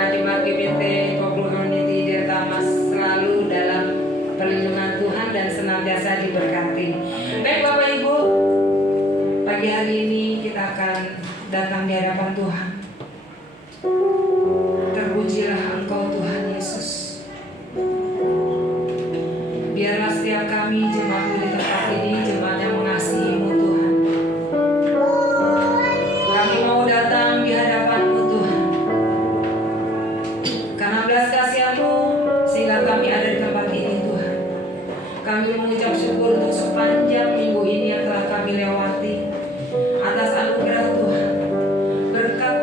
jemaat-jemaat GBT Koplo Community Delta Mas selalu dalam perlindungan Tuhan dan senantiasa diberkati. Baik Bapak Ibu, pagi hari ini kita akan datang di hadapan Tuhan. Terpujilah Engkau Tuhan Yesus. Biarlah setiap kami jemaat di tempat ini, jemaat yang mengasihi-Mu Tuhan. Kami mau datang di hadapan-Mu Tuhan. Karena belas kasihan-Mu sehingga kami ada di tempat ini Tuhan. Kami mengucap syukur untuk sepanjang minggu ini yang telah kami lewati atas anugerah Tuhan, berkat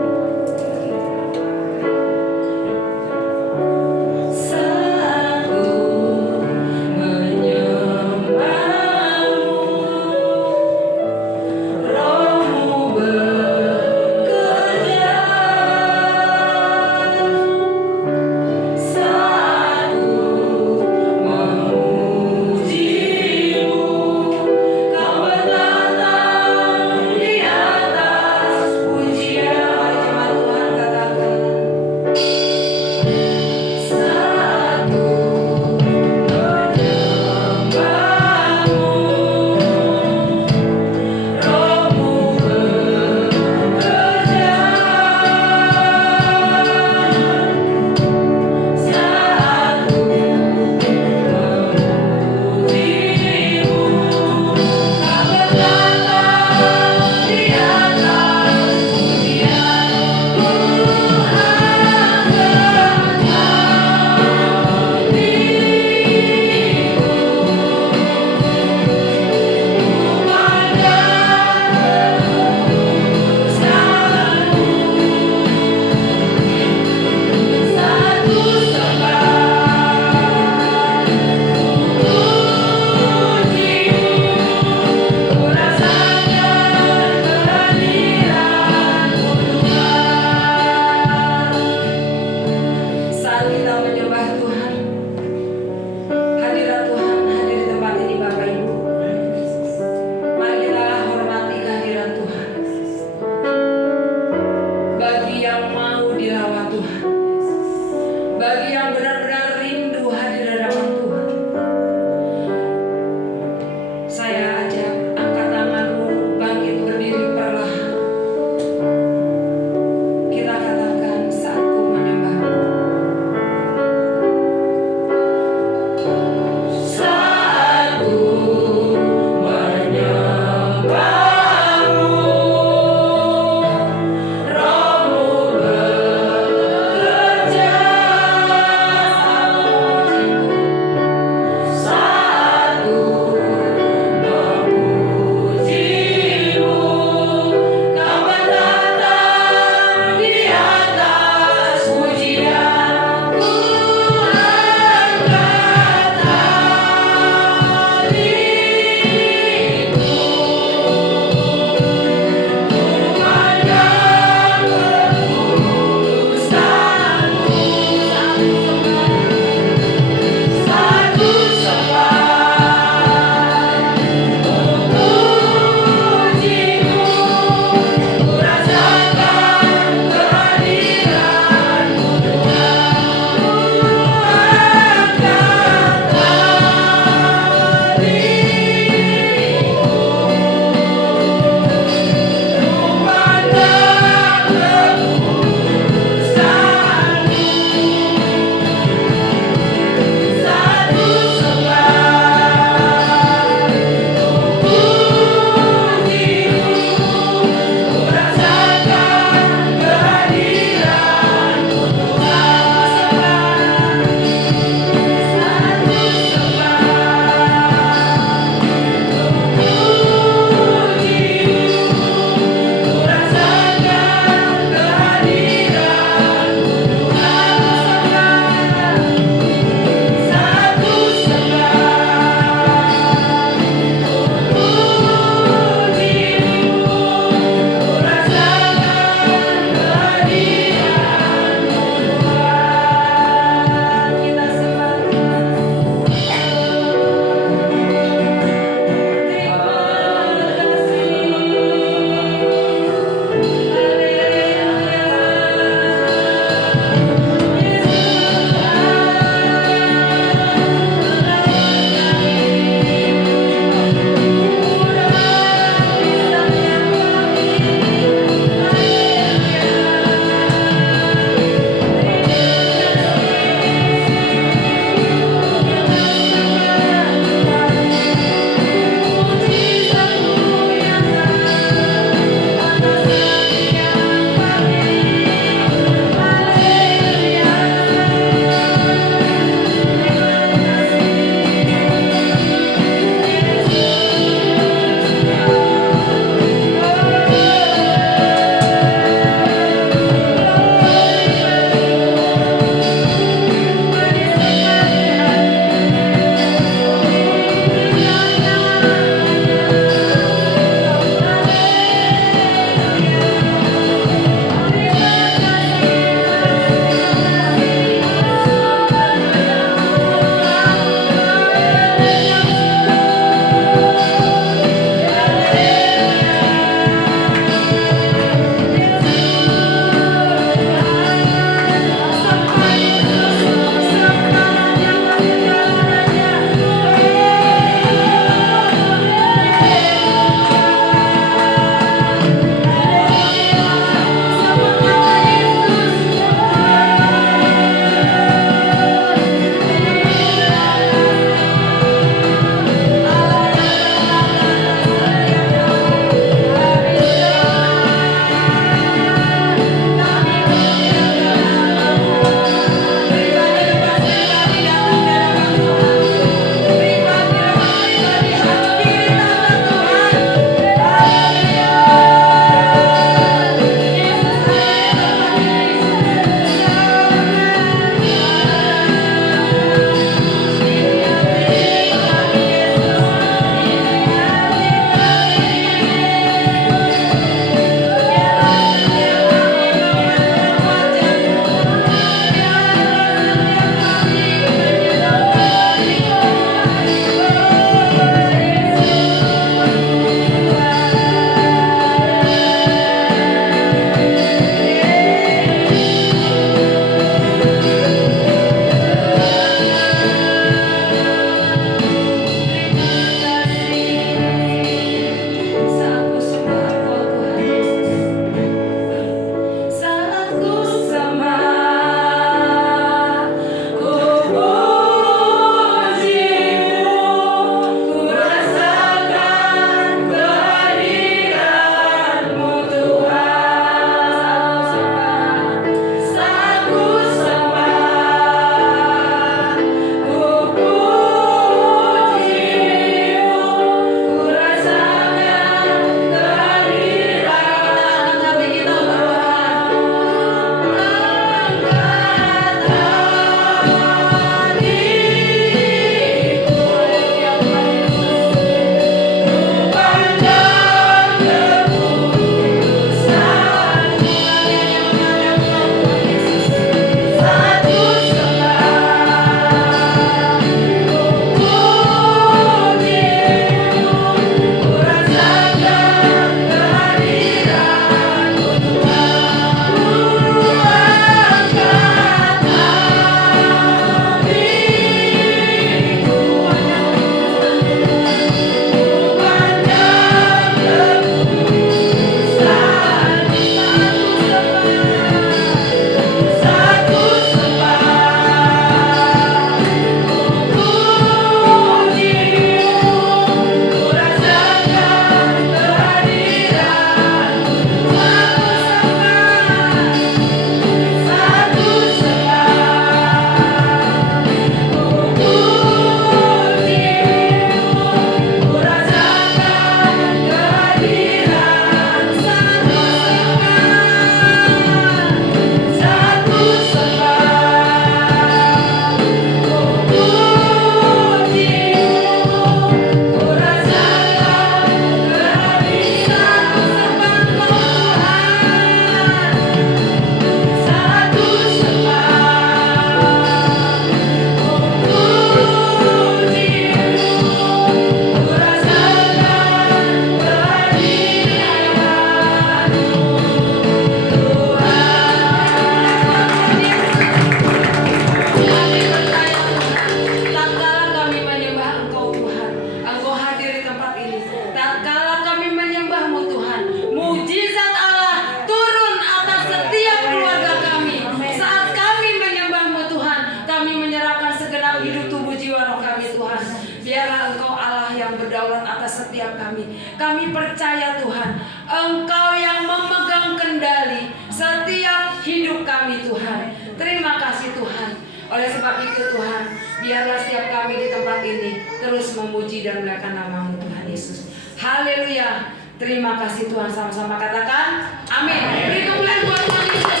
Engkau Allah yang berdaulat atas setiap kami. Kami percaya Tuhan, Engkau yang memegang kendali setiap hidup kami Tuhan. Terima kasih Tuhan. Oleh sebab itu Tuhan, biarlah setiap kami di tempat ini terus memuji dan memuliakan nama-Mu Tuhan Yesus. Haleluya. Terima kasih Tuhan, sama-sama katakan amin. Beri kemuliaan buat Tuhan Yesus.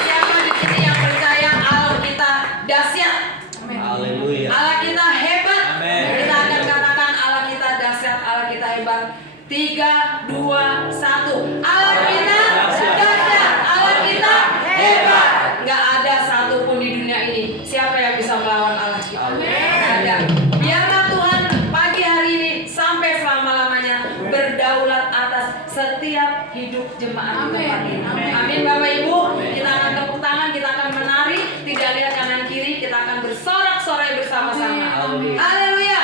Siapa di sini yang percaya Allah kita dahsyat? Haleluya. Allah kita hebat. Amen. Kita akan katakan Allah kita dahsyat, Allah kita hebat. 3, 2, 1. Allah kita dahsyat, Allah kita hebat. Gak ada satupun di dunia ini siapa yang bisa melawan Allah kita. Gak ada. Biarlah Tuhan pagi hari ini sampai selama-lamanya berdaulat atas setiap hidup jemaat di tempat ini. Amin Bapak Ibu. Kita akan tepuk tangan, kita akan menari, tidak lihat kanan kiri, kita akan bersorak-sorai bersama-sama. Haleluya.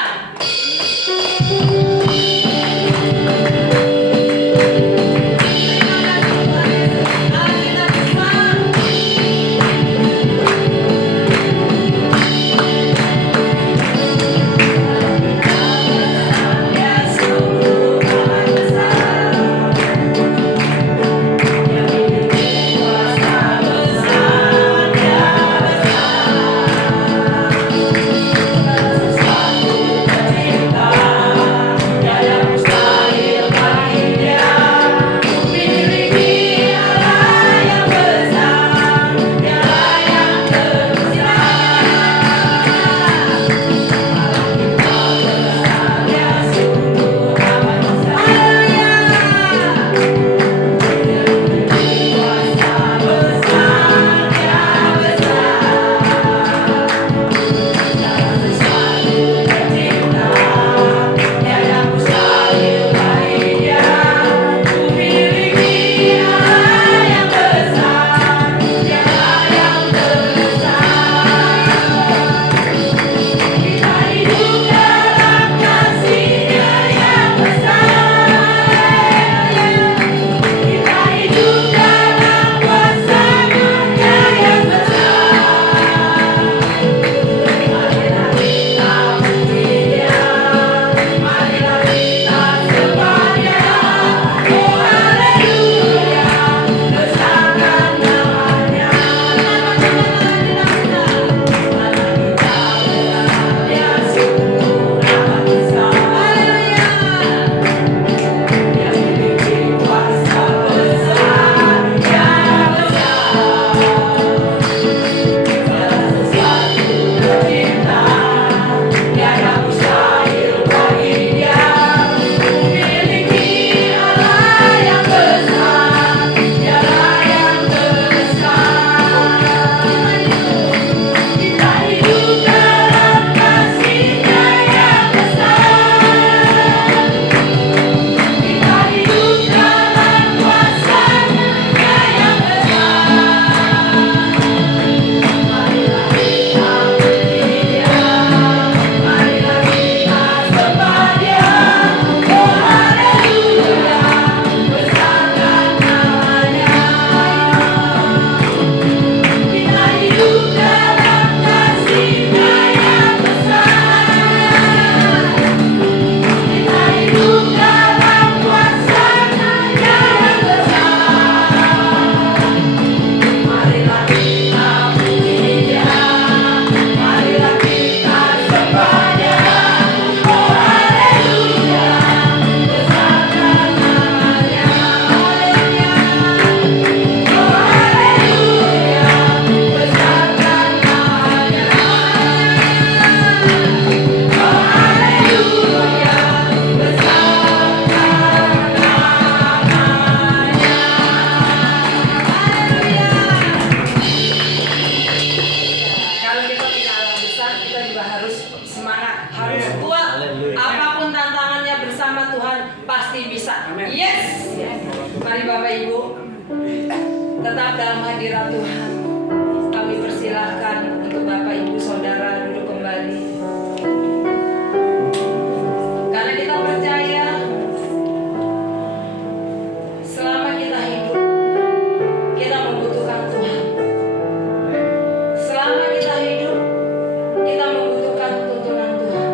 Tetap dalam hadirat Tuhan. Kami persilahkan untuk Bapak Ibu Saudara duduk kembali. Karena kita percaya selama kita hidup, kita membutuhkan Tuhan. Selama kita hidup, kita membutuhkan tuntunan Tuhan.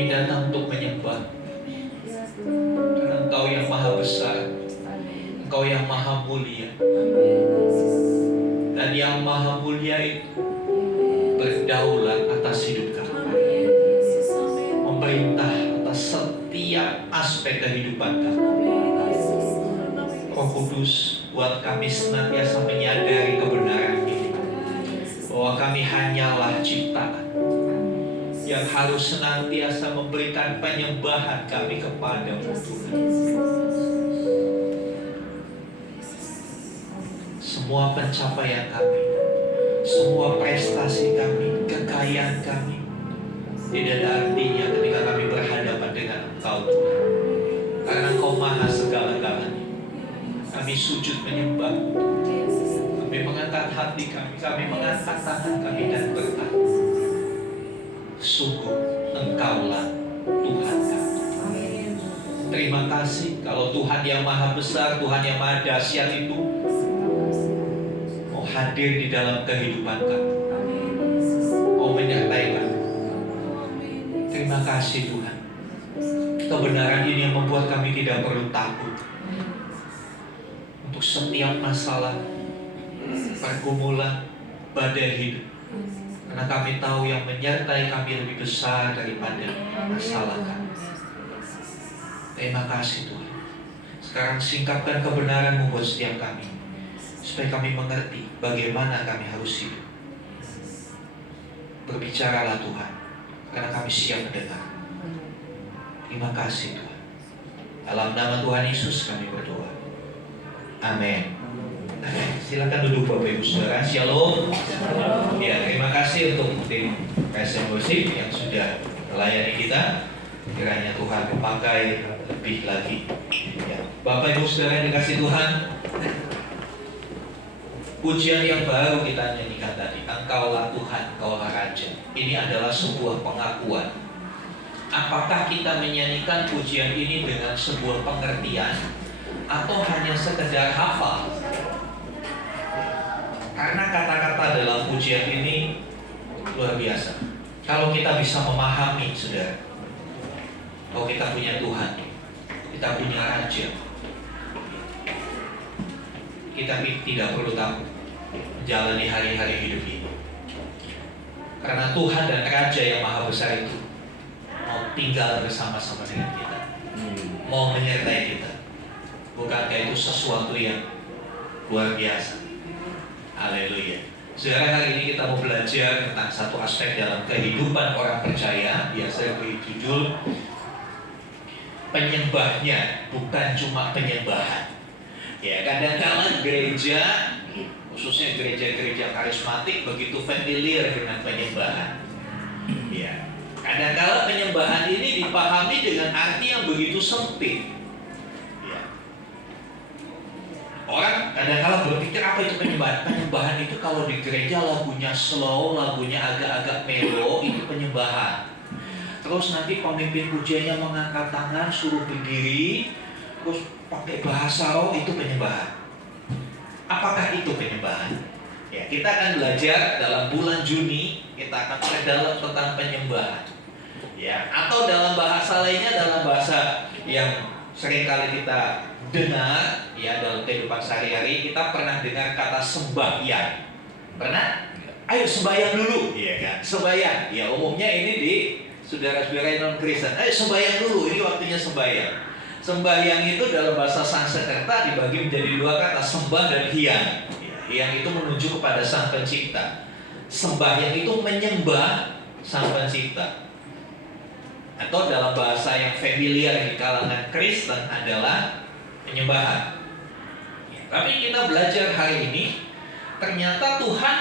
Kami datang untuk menyembah, karena Engkau yang maha besar, Engkau yang maha mulia. Dan yang maha mulia itu berdaulat atas hidup kami, memerintah atas setiap aspek kehidupan kami. Roh Kudus, buat kami senantiasa menyadari kebenaran ini, bahwa kami hanyalah ciptaan yang harus senantiasa memberikan penyembahan kami kepada-Mu Tuhan. Semua pencapaian kami, semua prestasi kami, kekayaan kami, tidak ada artinya ketika kami berhadapan dengan Engkau Tuhan, karena Engkau maha segala-galanya. Kami sujud menyembah, kami mengangkat hati kami mengangkat tangan kami dan berkata, sungguh Engkaulah Tuhan kami. Terima kasih kalau Tuhan yang maha besar, Tuhan yang maha dahsyat itu mau hadir di dalam kehidupan kami, mau menyertai kami. Terima kasih Tuhan. Kebenaran ini yang membuat kami tidak perlu takut untuk setiap masalah, pergumulan, badai hidup, karena kami tahu yang menyertai kami lebih besar daripada masalah kami. Terima kasih Tuhan. Sekarang singkapkan kebenaran-Mu buat setiap kami, supaya kami mengerti bagaimana kami harus hidup. Berbicaralah Tuhan, karena kami siap mendengar. Terima kasih Tuhan. Dalam nama Tuhan Yesus kami berdoa. Amin. Silakan duduk Bapak Ibu Saudara. Shalom. Ya, terima kasih untuk tim KSM Worship yang sudah melayani kita. Kiranya Tuhan memakai lebih lagi. Ya, Bapak Ibu Saudara yang dikasih Tuhan, pujian yang baru kita nyanyikan tadi, Engkaulah Tuhan, Engkaulah Raja. Ini adalah sebuah pengakuan. Apakah kita menyanyikan pujian ini dengan sebuah pengertian atau hanya sekedar hafal? Karena kata-kata dalam pujian ini luar biasa. Kalau kita bisa memahami, saudara, kalau kita punya Tuhan, kita punya Raja, kita tidak perlu takut menjalani hari-hari hidup ini. Karena Tuhan dan Raja yang maha besar itu mau tinggal bersama-sama dengan kita, mau menyertai kita. Bukankah itu sesuatu yang luar biasa? Haleluya. Saudara, hari ini kita mau belajar tentang satu aspek dalam kehidupan orang percaya. Biasa beri judul penyembahnya, bukan cuma penyembahan. Ya, kadang-kadang gereja, khususnya gereja-gereja karismatik, begitu familiar dengan penyembahan. Ya, kadang-kadang penyembahan ini dipahami dengan arti yang begitu sempit. Orang kadang-kadang berpikir apa itu penyembahan? Penyembahan itu kalau di gereja lagunya slow, lagunya agak-agak melo, itu penyembahan. Terus nanti pemimpin pujiannya mengangkat tangan, suruh berdiri, terus pakai bahasa roh, itu penyembahan. Apakah itu penyembahan? Ya, kita akan belajar dalam bulan Juni, kita akan perdalam tentang penyembahan. Ya, atau dalam bahasa lainnya, dalam bahasa yang seringkali kita dengar ya dalam kehidupan sehari-hari, kita pernah dengar kata sembahyang. Pernah? Ayo sembahyang dulu, iya kan? Sembahyang. Ya umumnya ini di saudara-saudara non Kristen. Ayo sembahyang dulu, ini waktunya sembahyang. Sembahyang itu dalam bahasa Sanskerta dibagi menjadi dua kata, sembah dan hyang. Ya, hyang itu menuju kepada Sang Pencipta. Sembahyang itu menyembah Sang Pencipta. Atau dalam bahasa yang familiar di kalangan Kristen adalah penyembahan. Ya, tapi kita belajar hari ini, ternyata Tuhan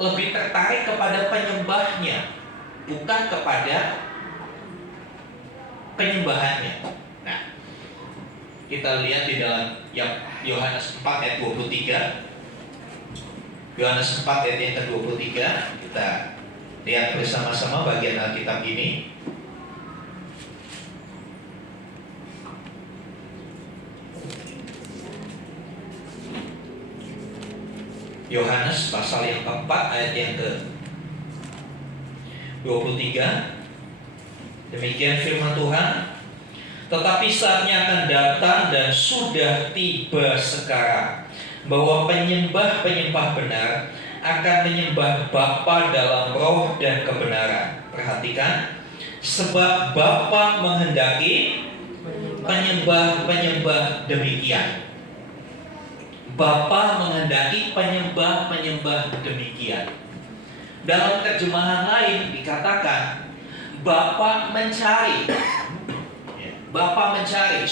lebih tertarik kepada penyembahnya, bukan kepada penyembahannya. Nah, kita lihat di dalam Yohanes 4 ayat 23. Yohanes 4 ayat yang ke-23, kita lihat bersama-sama bagian Alkitab ini. Yohanes pasal yang keempat ayat yang ke-23. Demikian firman Tuhan. Tetapi saatnya akan datang dan sudah tiba sekarang, bahwa penyembah-penyembah benar akan menyembah Bapa dalam roh dan kebenaran. Perhatikan, sebab Bapa menghendaki penyembah-penyembah demikian. Bapa menghendaki penyembah-penyembah demikian. Dalam terjemahan lain dikatakan Bapa mencari. Bapa mencari,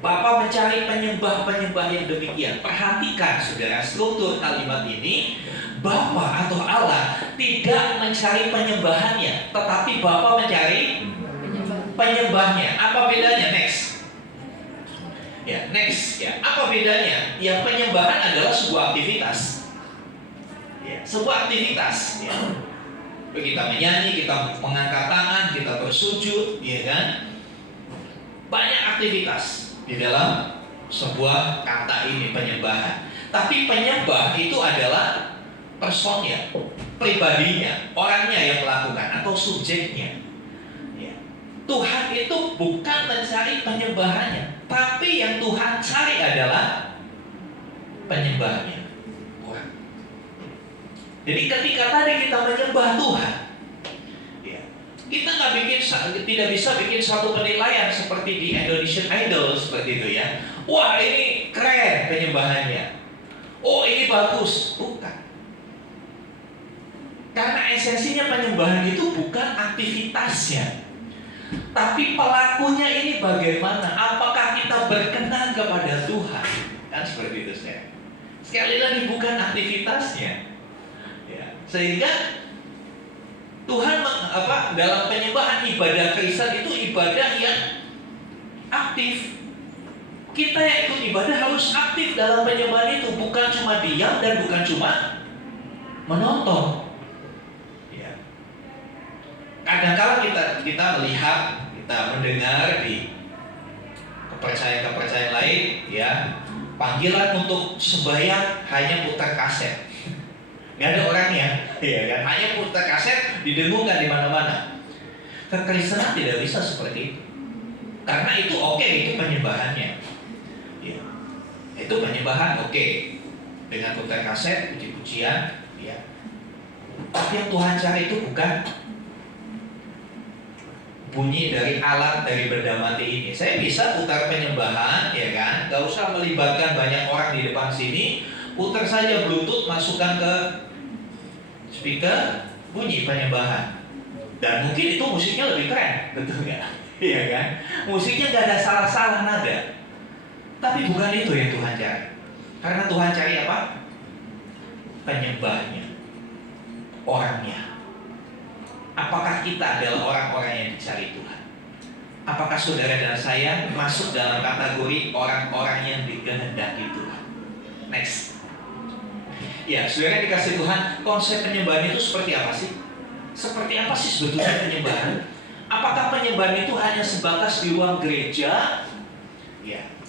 Bapa mencari penyembah-penyembah yang demikian. Perhatikan saudara, struktur kalimat ini. Bapa atau Allah tidak mencari penyembahannya, tetapi Bapa mencari penyembahnya. Apa bedanya? Next. Apa bedanya? Yang penyembahan adalah sebuah aktivitas. Sebuah aktivitas. Kita menyanyi, kita mengangkat tangan, kita bersujud, ya kan? Banyak aktivitas di dalam sebuah kata ini, penyembahan. Tapi penyembah itu adalah personnya, pribadinya, orangnya yang melakukan atau subjeknya. Tuhan itu bukan mencari penyembahannya, tapi yang Tuhan cari adalah penyembahnya. Jadi ketika tadi kita menyembah Tuhan, kita tidak bisa bikin satu penilaian seperti di Indonesian Idol seperti itu ya. Wah, ini keren penyembahannya. Oh, ini bagus. Bukan. Karena esensinya penyembahan itu bukan aktivitasnya, tapi pelakunya ini bagaimana? Apakah kita berkenan kepada Tuhan? Kan seperti itu saya. Sekali lagi bukan aktivitasnya. Sehingga Tuhan dalam penyembahan, ibadah Kristen itu ibadah yang aktif. Kita yang ikut ibadah harus aktif dalam penyembahan itu, bukan cuma diam dan bukan cuma menonton. Kadang-kala kita melihat, kita mendengar di kepercayaan lain, panggilan untuk sembahyang hanya putar kaset. Nggak ada orangnya, kan? Hanya putar kaset, didengungkan di mana-mana. Kekristenan tidak bisa seperti itu, karena itu itu penyembahannya. Itu penyembahan dengan putar kaset, puji-pujian, Tapi yang Tuhan cari itu bukan bunyi dari alat dari benda mati ini. Saya bisa putar penyembahan, kan? Gak usah melibatkan banyak orang di depan sini. Putar saja Bluetooth, masukkan ke speaker, bunyi penyembahan. Dan mungkin itu musiknya lebih keren, betul nggak? Iya kan? Musiknya nggak ada salah-salah nada. Tapi bukan itu yang Tuhan cari. Karena Tuhan cari apa? Penyembahnya, orangnya. Apakah kita adalah orang-orang yang dicari Tuhan? Apakah saudara dan saya masuk dalam kategori orang-orang yang dikehendaki Tuhan? Next. Saudara dikasih Tuhan, konsep penyembahan itu seperti apa sih? Seperti apa sih sebetulnya penyembahan? Apakah penyembahan itu hanya sebatas di ruang gereja?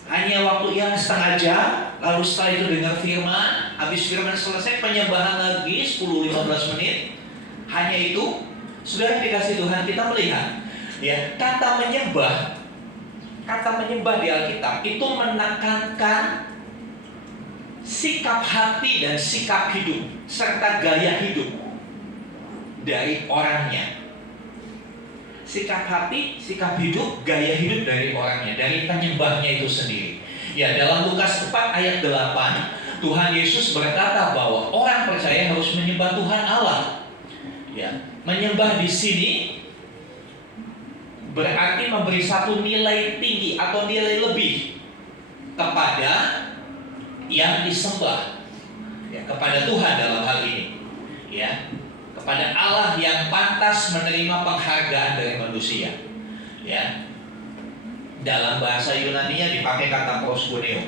Hanya waktu yang setengah jam, lalu setelah itu dengar firman, habis firman selesai penyembahan lagi 10-15 menit. Hanya itu? Saudara dikasih Tuhan, kita melihat kata menyembah di Alkitab itu menekankan sikap hati dan sikap hidup serta gaya hidup dari orangnya. Sikap hati, sikap hidup, gaya hidup dari orangnya, dari penyembahnya itu sendiri. Dalam Lukas 4 ayat 8, Tuhan Yesus berkata bahwa orang percaya harus menyembah Tuhan Allah. Menyembah di sini berarti memberi satu nilai tinggi atau nilai lebih kepada yang disembah, kepada Tuhan dalam hal ini, kepada Allah yang pantas menerima penghargaan dari manusia. Dalam bahasa Yunani-nya dipakai kata proskuneo.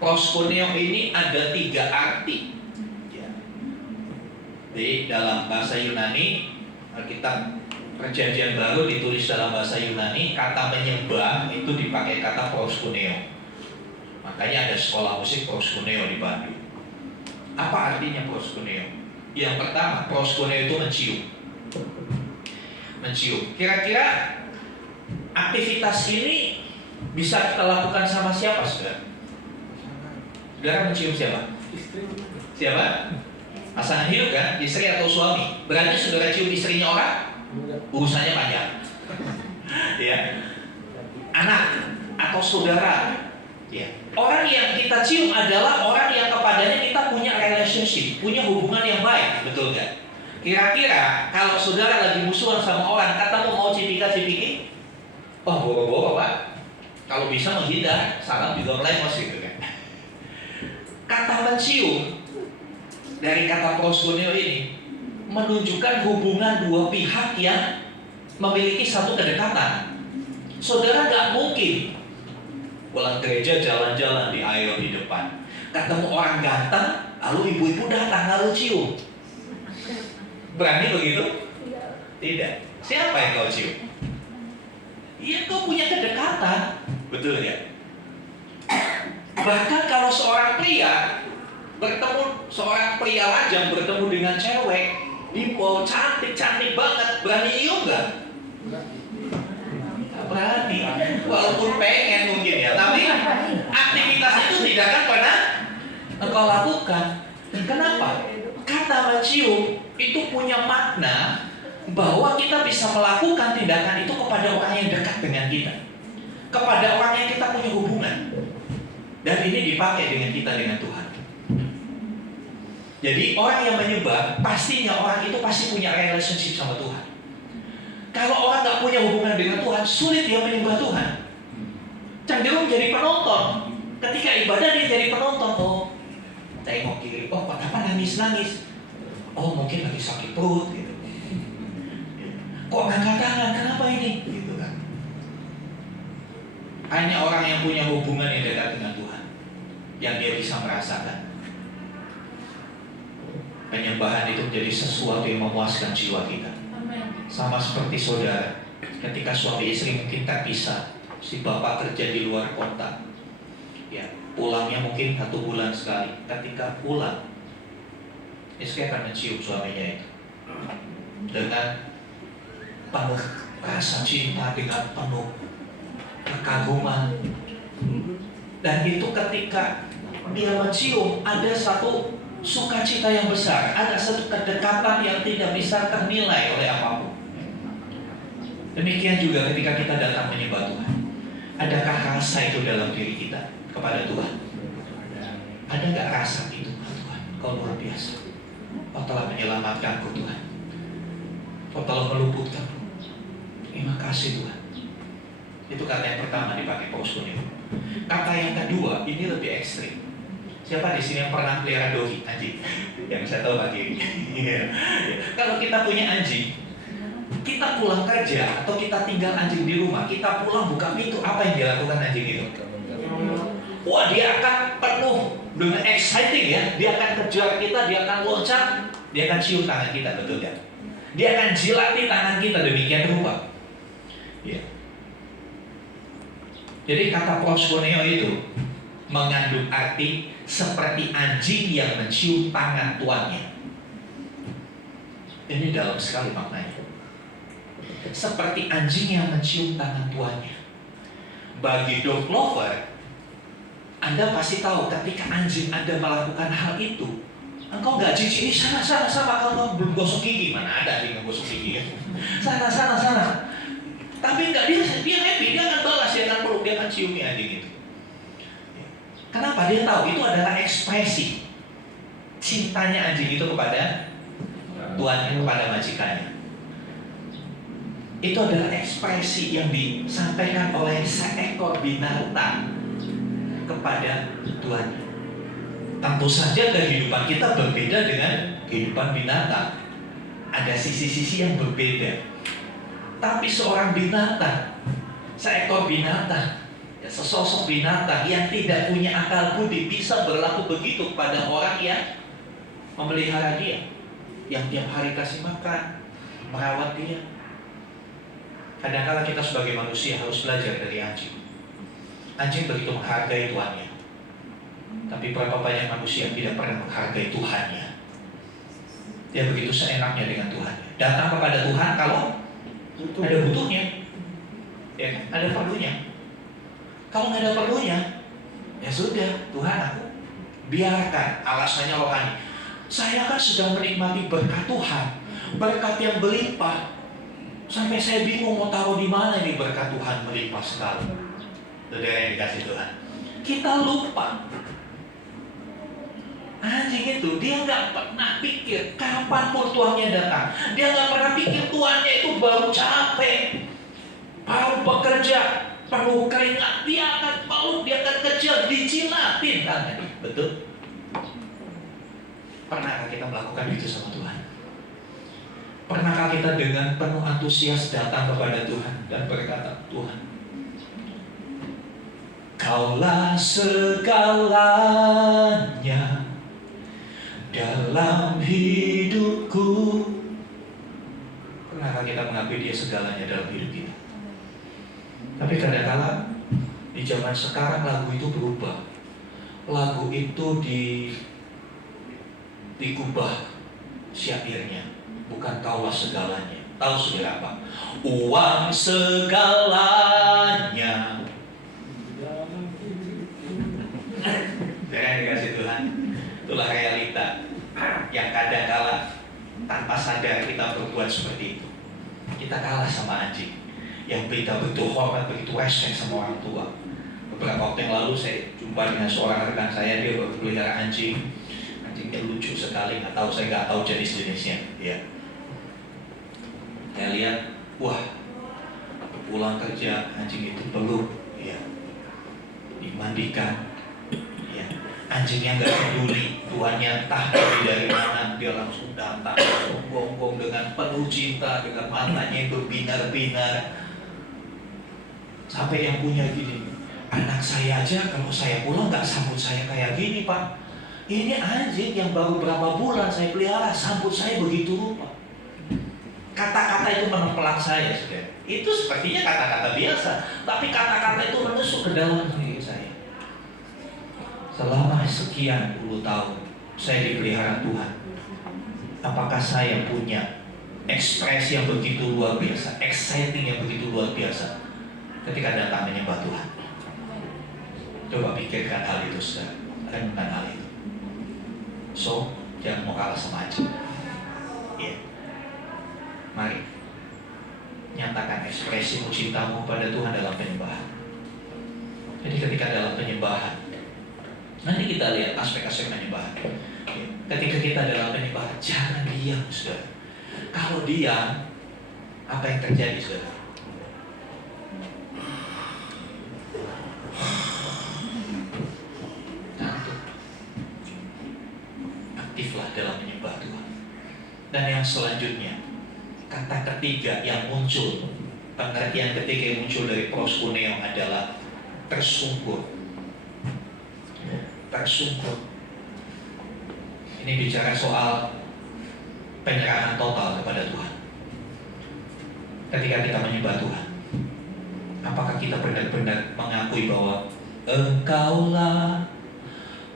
Proskuneo ini ada 3 arti. Di dalam bahasa Yunani, Alkitab Perjanjian Baru ditulis dalam bahasa Yunani, kata menyembah itu dipakai kata proskuneo. Makanya ada sekolah musik proskuneo di Bandung. Apa artinya proskuneo? Yang pertama, proskuneo itu mencium. mencium. Kira-kira aktivitas ini bisa kita lakukan sama siapa, saudara? Saudara mencium siapa? Siapa? Pasangan hidup kan? Istri atau suami. Berarti saudara cium istrinya orang? Urusannya panjang. Ya. Anak atau saudara. Ya. Orang yang kita cium adalah orang yang kepadanya kita punya relationship, punya hubungan yang baik, betul nggak? Kira-kira kalau saudara lagi musuhan sama orang, katamu mau cipika-cipiki? Oh, boro-boro Pak. Kalau bisa menghindar, salam juga melemos gitu kan. Kata mencium dari kata proskuneo ini menunjukkan hubungan dua pihak yang memiliki satu kedekatan. Saudara nggak mungkin pulang gereja jalan-jalan di air di depan, ketemu orang ganteng, lalu ibu-ibu datang lalu cium. Berani begitu? Tidak. Siapa yang kau cium? Iya, kau punya kedekatan, betul ya? Bahkan kalau seorang pria seorang pria lajang bertemu dengan cewek di mall cantik banget, berani nyium nggak? Berani, walaupun pengen mungkin ya, tapi aktivitas itu tidak akan pernah engkau lakukan. Kenapa? Kata mencium itu punya makna bahwa kita bisa melakukan tindakan itu kepada orang yang dekat dengan kita, kepada orang yang kita punya hubungan, dan ini dipakai dengan kita dengan Tuhan. Jadi orang yang menyembah, pastinya orang itu pasti punya relationship sama Tuhan. Kalau orang nggak punya hubungan dengan Tuhan, sulit dia menyembah Tuhan. Cenderung jadi penonton. Ketika ibadah dia jadi penonton. Oh, tengok kiri. Oh, kenapa nangis? Oh, mungkin lagi sakit perut gitu. Kok ngangkat tangan? Kenapa ini? Gitu kan. Hanya orang yang punya hubungan yang dekat dengan Tuhan yang dia bisa merasakan. Penyembahan itu menjadi sesuatu yang memuaskan jiwa kita. Sama seperti saudara, ketika suami istri mungkin tak bisa, si bapak kerja di luar kota, ya pulangnya mungkin 1 bulan sekali. Ketika pulang, istri akan mencium suaminya itu dengan penuh rasa cinta, dengan penuh kekaguman. Dan itu ketika dia mencium, ada satu sukacita yang besar, ada satu kedekatan yang tidak bisa ternilai oleh apapun. Demikian juga ketika kita datang menyembah Tuhan, adakah rasa itu dalam diri kita kepada Tuhan? Ada nggak rasa itu? Tuhan, Kau luar biasa. Kau telah menyelamatkanku Tuhan. Kau telah meluputkanku. Terima kasih Tuhan. Itu kata yang pertama dipakai Paus Kuneo. Kata yang kedua ini lebih ekstrim. Siapa di sini yang pernah pelihara dogi, anjing? Yang saya tahu lagi. Kalau kita punya anjing, kita pulang kerja atau kita tinggal anjing di rumah, kita pulang buka pintu, apa yang dilakukan anjing itu? Wah, dia akan penuh dengan exciting ya. Dia akan kejar kita, dia akan loncat, dia akan cium tangan kita, betul ya? Dia akan jilati tangan kita, demikian rupa. Ya. Jadi kata proskuneo itu mengandung arti seperti anjing yang mencium tangan tuannya. Ini dalam sekali maknanya. Seperti anjing yang mencium tangan tuannya. Bagi dog lover, Anda pasti tahu ketika anjing Anda melakukan hal itu, engkau gak jijik, sana kalau belum gosok gigi. Mana ada anjing yang gosok gigi ya? Sana. Tapi enggak, dia happy, dia akan balas, dia akan peluk, dia akan ciumi anjing itu. Kenapa? Dia tahu itu adalah ekspresi cintanya anjing itu kepada tuannya, kepada majikannya. Itu adalah ekspresi yang disampaikan oleh seekor binatang kepada tuannya. Tentu saja kehidupan kita berbeda dengan kehidupan binatang. Ada sisi-sisi yang berbeda. Tapi seorang binatang, seekor binatang, ya, sesosok binatang yang tidak punya akal budi bisa berlaku begitu pada orang yang memelihara dia, yang tiap hari kasih makan, merawat dia. Kadang-kadang kita sebagai manusia harus belajar dari anjing. Anjing begitu menghargai tuannya, tapi berapa banyak manusia tidak pernah menghargai Tuhannya. Dia begitu seenaknya dengan Tuhan. Datang kepada Tuhan kalau Ada butuhnya. Ya kan? Ada perlunya. Kalau nggak ada perlunya, ya sudah, Tuhan aku biarkan. Alasannya rohani. Saya kan sedang menikmati berkat Tuhan, berkat yang berlimpah. Sampai saya bingung mau taruh di mana ini berkat Tuhan melimpah sekali. Saudara yang dikasih Tuhan, kita lupa. Anjing itu dia nggak pernah pikir kapan pun tuannya datang. Dia nggak pernah pikir tuannya itu baru capek, baru bekerja, perlu keringat. Dia akan baut, dia akan kerja, dijilatin kan? Betul? Pernahkah kita melakukan itu sama Tuhan? Pernahkah kita dengan penuh antusias datang kepada Tuhan dan berkata, Tuhan, Kaulah segalanya dalam hidupku. Pernahkah kita mengakui Dia segalanya dalam hidup kita? Tapi kadang-kala di zaman sekarang lagu itu berubah. Lagu itu digubah syairnya. Bukan kaulah segalanya. Tahu saudara apa? Uang segalanya. Jangan dikasih Tuhan. Itulah realita yang kadang-kala tanpa sadar kita berbuat seperti itu. Kita kalah sama anjing yang kita begitu hormat, begitu respect sama orang tua. Beberapa waktu yang lalu saya jumpa dengan seorang rekan saya, dia berpelihara anjing. Anjingnya lucu sekali, saya nggak tahu jenis-jenisnya. Ya. Saya lihat, wah, pulang kerja anjing itu peluk, ya, dimandikan, ya. Anjingnya nggak peduli tuannya entah dari mana, dia langsung datang, gonggong dengan penuh cinta, dengan matanya yang berbinar-binar. Sampai yang punya gini, anak saya aja kalau saya pulang nggak sambut saya kayak gini, Pak. Ini anjing yang baru berapa bulan saya pelihara sambut saya begitu rupa. Kata-kata itu menempelak saya, saudara. Itu sepertinya kata-kata biasa, tapi kata-kata itu menusuk ke dalam diri saya. Selama sekian puluh tahun saya dipelihara Tuhan, apakah saya punya ekspresi yang begitu luar biasa, exciting yang begitu luar biasa ketika datang menyembah Tuhan? Coba pikirkan hal itu, saudara. Renungkan hal itu. So, jangan mau kalah sama anjing. Ya. Mari nyatakan ekspresimu cintamu pada Tuhan dalam penyembahan. Jadi ketika dalam penyembahan, nanti kita lihat aspek-aspek penyembahan. Ketika kita dalam penyembahan, jangan diam, saudara. Kalau diam, apa yang terjadi, saudara? Ngantuk. Aktiflah dalam menyembah Tuhan. Dan yang selanjutnya, kata ketiga yang muncul, pengertian ketiga yang muncul dari proskuneo adalah tersungkur. Tersungkur. Ini bicara soal penyerahan total kepada Tuhan. Ketika kita menyembah Tuhan, apakah kita benar-benar mengakui bahwa Engkaulah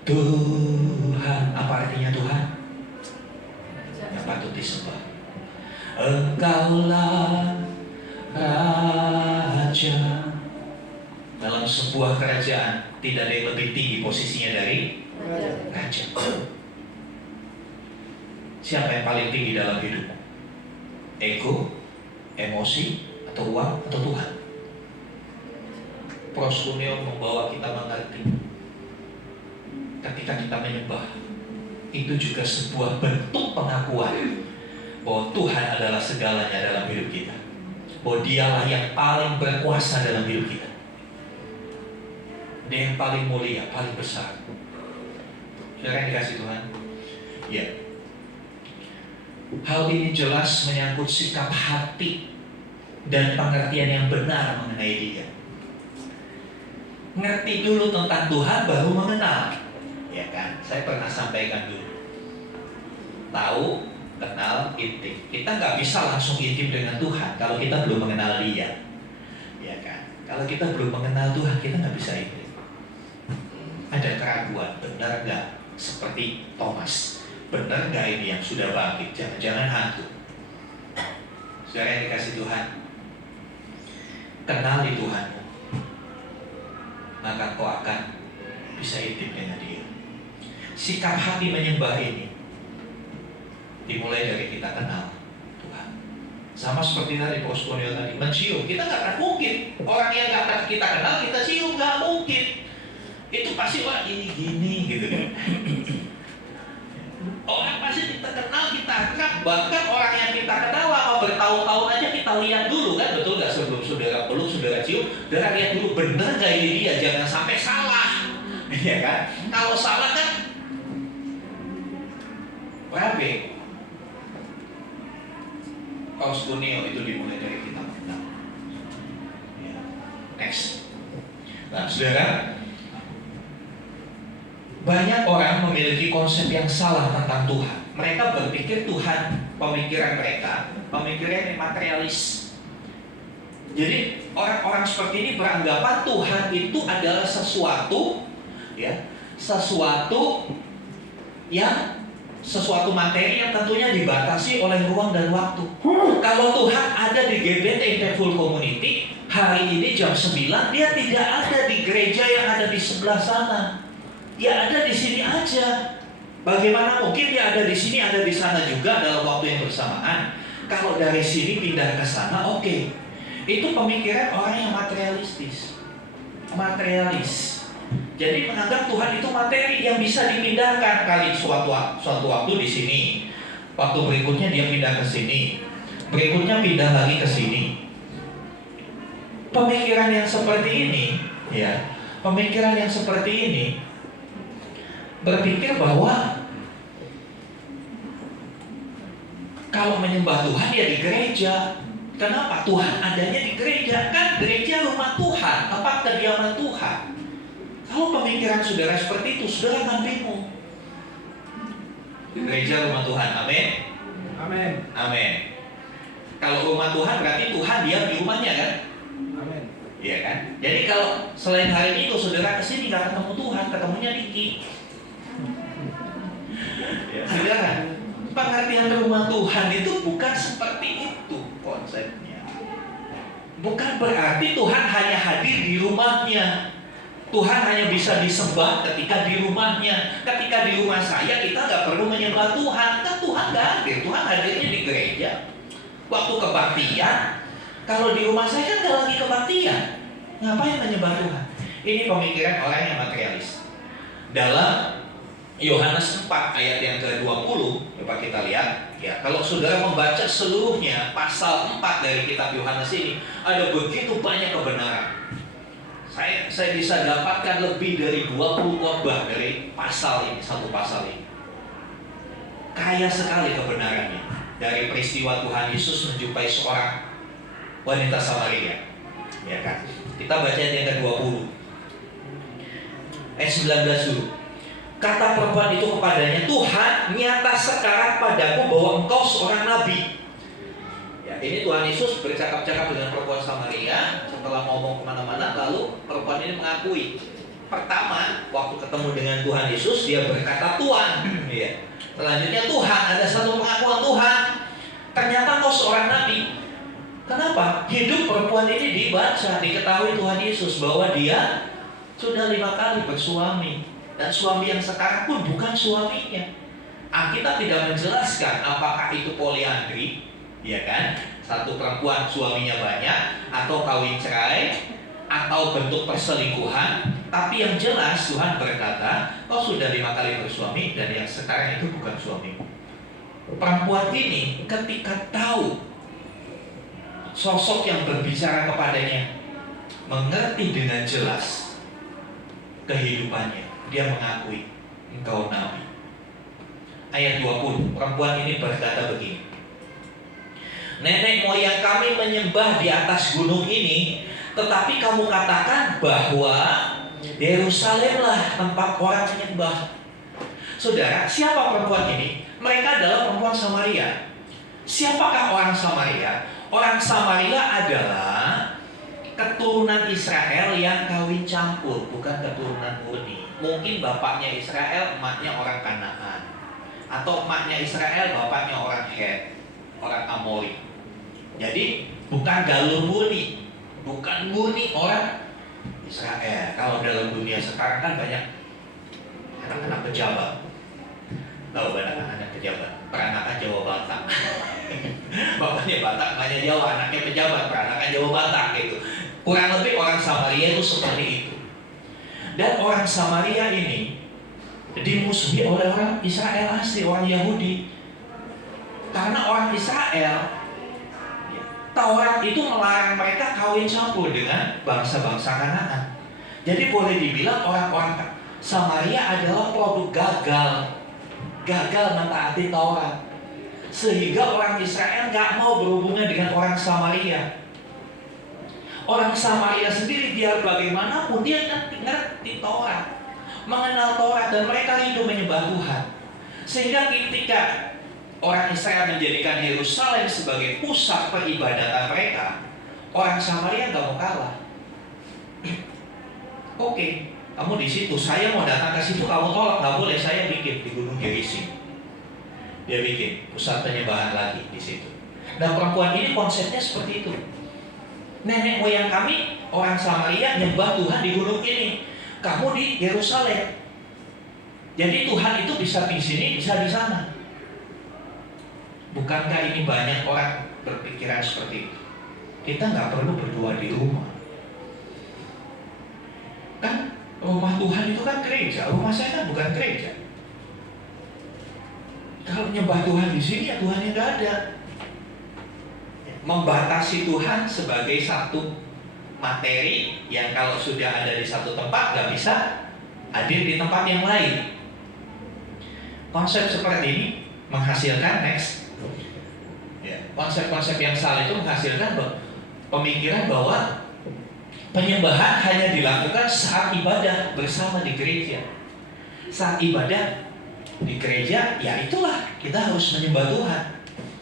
Tuhan? Apa artinya Tuhan? Yang patut disembah. Engkaulah Raja. Dalam sebuah kerajaan tidak ada yang lebih tinggi posisinya dari Raja. Siapa yang paling tinggi dalam hidupmu? Ego, emosi, atau uang, atau Tuhan? Proskuneo membawa kita mengerti ketika kita menyembah, itu juga sebuah bentuk pengakuan bahwa Tuhan adalah segalanya dalam hidup kita, bahwa Dialah yang paling berkuasa dalam hidup kita, Dia yang paling mulia, paling besar. Saudara yang dikasih Tuhan, ya. Hal ini jelas menyangkut sikap hati dan pengertian yang benar mengenai Dia. Ngerti dulu tentang Tuhan baru mengenal, ya kan? Saya pernah sampaikan dulu. Tahu, kenal, intim. Kita nggak bisa langsung intim dengan Tuhan kalau kita belum mengenal Dia, ya kan? Kalau kita belum mengenal Tuhan, kita nggak bisa intim. Ada keraguan, benar nggak? Seperti Thomas, benar nggak ini yang sudah bangkit? Jangan-jangan hantu. Saudara yang dikasih Tuhan, kenali Tuhanmu, maka kau akan bisa intim dengan Dia. Sikap hati menyembah ini dimulai dari kita kenal Tuhan. Sama seperti tadi Poskonio tadi, mencium. Kita nggak akan mungkin orang yang nggak akan kita kenal kita cium, nggak mungkin. Itu pasti wah ini gini gitu kan. Orang pasti kita kenal, kita akrab. Bahkan orang yang kita kenal lama bertahun-tahun aja kita lihat dulu kan, betul nggak? Sebelum saudara peluk, saudara cium, saudara lihat dulu bener nggak ini dia, jangan sampai salah, ya kan? Kalau salah kan berabe. Paus Kunio itu dimulai dari kita mengenal. Ya. Next. Nah, saudara, banyak orang memiliki konsep yang salah tentang Tuhan. Mereka berpikir Tuhan, pemikiran mereka, pemikiran yang materialis. Jadi orang-orang seperti ini beranggapan Tuhan itu adalah sesuatu, ya, sesuatu materi yang tentunya dibatasi oleh ruang dan waktu. Kalau Tuhan ada di GBT Impactful Community hari ini jam 9, dia tidak ada di gereja yang ada di sebelah sana. Ya ada di sini aja. Bagaimana mungkin dia ada di sini, ada di sana juga dalam waktu yang bersamaan? Kalau dari sini pindah ke sana, oke. Itu pemikiran orang yang materialis. Jadi menganggap Tuhan itu materi yang bisa dipindahkan kali suatu waktu di sini. Waktu berikutnya dia pindah ke sini. Berikutnya pindah lagi ke sini. Pemikiran yang seperti ini, ya. Pemikiran yang seperti ini berpikir bahwa kalau menyembah Tuhan ya di gereja. Kenapa? Tuhan adanya di gereja. Kan gereja rumah Tuhan, tempat kediaman Tuhan. Kalau pemikiran saudara seperti itu, saudara akan bingung. Gereja rumah Tuhan, amin? Amin. Amin. Kalau rumah Tuhan berarti Tuhan diam di rumahnya kan? Amin. Iya kan? Jadi kalau selain hari itu saudara kesini nggak ketemu Tuhan, ketemunya Diki. Ya, saudara, pengertian rumah Tuhan itu bukan seperti itu konsepnya. Bukan berarti Tuhan hanya hadir di rumahnya. Tuhan hanya bisa disembah ketika di rumahnya. Ketika di rumah saya kita nggak perlu menyembah Tuhan. Kan Tuhan nggak hadir. Tuhan hadirnya di gereja. Waktu kebaktian, kalau di rumah saya kan nggak lagi kebaktian. Ngapain menyembah Tuhan? Ini pemikiran orang yang materialis. Dalam Yohanes 4 ayat yang ke-20, coba kita lihat. Ya, kalau saudara membaca seluruhnya pasal 4 dari kitab Yohanes ini, ada begitu banyak kebenaran. Saya bisa dapatkan lebih dari 20 khotbah dari pasal ini, satu pasal ini. Kaya sekali kebenarannya. Dari peristiwa Tuhan Yesus menjumpai seorang wanita Samaria. Ya kan? Kita baca yang ke-20. Ayat 19 dulu. Kata perempuan itu kepadanya, Tuhan, nyata sekarang padaku bahwa engkau seorang nabi. Ya, ini Tuhan Yesus bercakap-cakap dengan perempuan Samaria. Setelah ngomong kemana-mana, lalu perempuan ini mengakui. Pertama, waktu ketemu dengan Tuhan Yesus, dia berkata Tuhan. Ya. Selanjutnya Tuhan, ada satu pengakuan Tuhan. Ternyata kau seorang nabi. Kenapa? Hidup perempuan ini dibaca, diketahui Tuhan Yesus bahwa dia sudah 5 kali bersuami. Dan suami yang sekarang pun bukan suaminya. Alkitab tidak menjelaskan apakah itu poliandri, ya kan? Satu perempuan suaminya banyak, atau kawin cerai, atau bentuk perselingkuhan. Tapi yang jelas Tuhan berkata, kau sudah 5 kali bersuami dan yang sekarang itu bukan suamimu. Perempuan ini ketika tahu sosok yang berbicara kepadanya, mengerti dengan jelas kehidupannya, dia mengakui engkau nabi. Ayat 20, perempuan ini berkata begini, nenek moyang kami menyembah di atas gunung ini, tetapi kamu katakan bahwa Yerusalemlah tempat orang menyembah. Saudara, siapa perempuan ini? Mereka adalah perempuan Samaria. Siapakah orang Samaria? Orang Samaria adalah keturunan Israel yang kawin campur, bukan keturunan murni. Mungkin bapaknya Israel, emaknya orang Kanaan, atau emaknya Israel, bapaknya orang Het, orang Amori. Jadi bukan galur murni. bukan murni orang Israel. Kalau dalam dunia sekarang kan banyak anak-anak pejabat. Tahu anak-anak pejabat, peranakan Jawa Batak. Bapaknya Batak, namanya Jawa, anaknya pejabat, peranakan Jawa Batak gitu. Kurang lebih orang Samaria itu seperti itu. Dan orang Samaria ini dimusuhi oleh orang Israel asli, orang Yahudi. Karena orang Israel, Taurat itu melarang mereka kawin campur dengan bangsa-bangsa Kanaan. Jadi boleh dibilang orang-orang Samaria adalah produk gagal mentaati Taurat. Sehingga orang Israel nggak mau berhubungan dengan orang Samaria. Orang Samaria sendiri biar bagaimanapun dia ngerti Taurat, mengenal Taurat, dan mereka rindu menyembah Tuhan. Sehingga ketika orang Israel menjadikan Yerusalem sebagai pusat peribadatan mereka, orang Samaria nggak mau kalah. Oke, kamu di situ, saya mau datang ke situ, kamu tolak, nggak boleh. Saya bikin di Gunung Gerizim. Dia bikin pusat penyembahan lagi di situ. Dan perempuan ini konsepnya seperti itu. Nenek moyang kami orang Samaria nyembah Tuhan di gunung ini, kamu di Yerusalem. Jadi Tuhan itu bisa di sini, bisa di sana. Bukankah ini banyak orang berpikiran seperti itu? Kita nggak perlu berdoa di rumah. Kan rumah Tuhan itu kan gereja, rumah saya kan bukan gereja. Kalau menyembah Tuhan di sini, ya Tuhan yang nggak ada. Membatasi Tuhan sebagai satu materi yang kalau sudah ada di satu tempat nggak bisa hadir di tempat yang lain. Konsep seperti ini menghasilkan konsep-konsep yang salah itu menghasilkan pemikiran bahwa penyembahan hanya dilakukan saat ibadah bersama di gereja. Saat ibadah di gereja, ya itulah kita harus menyembah Tuhan.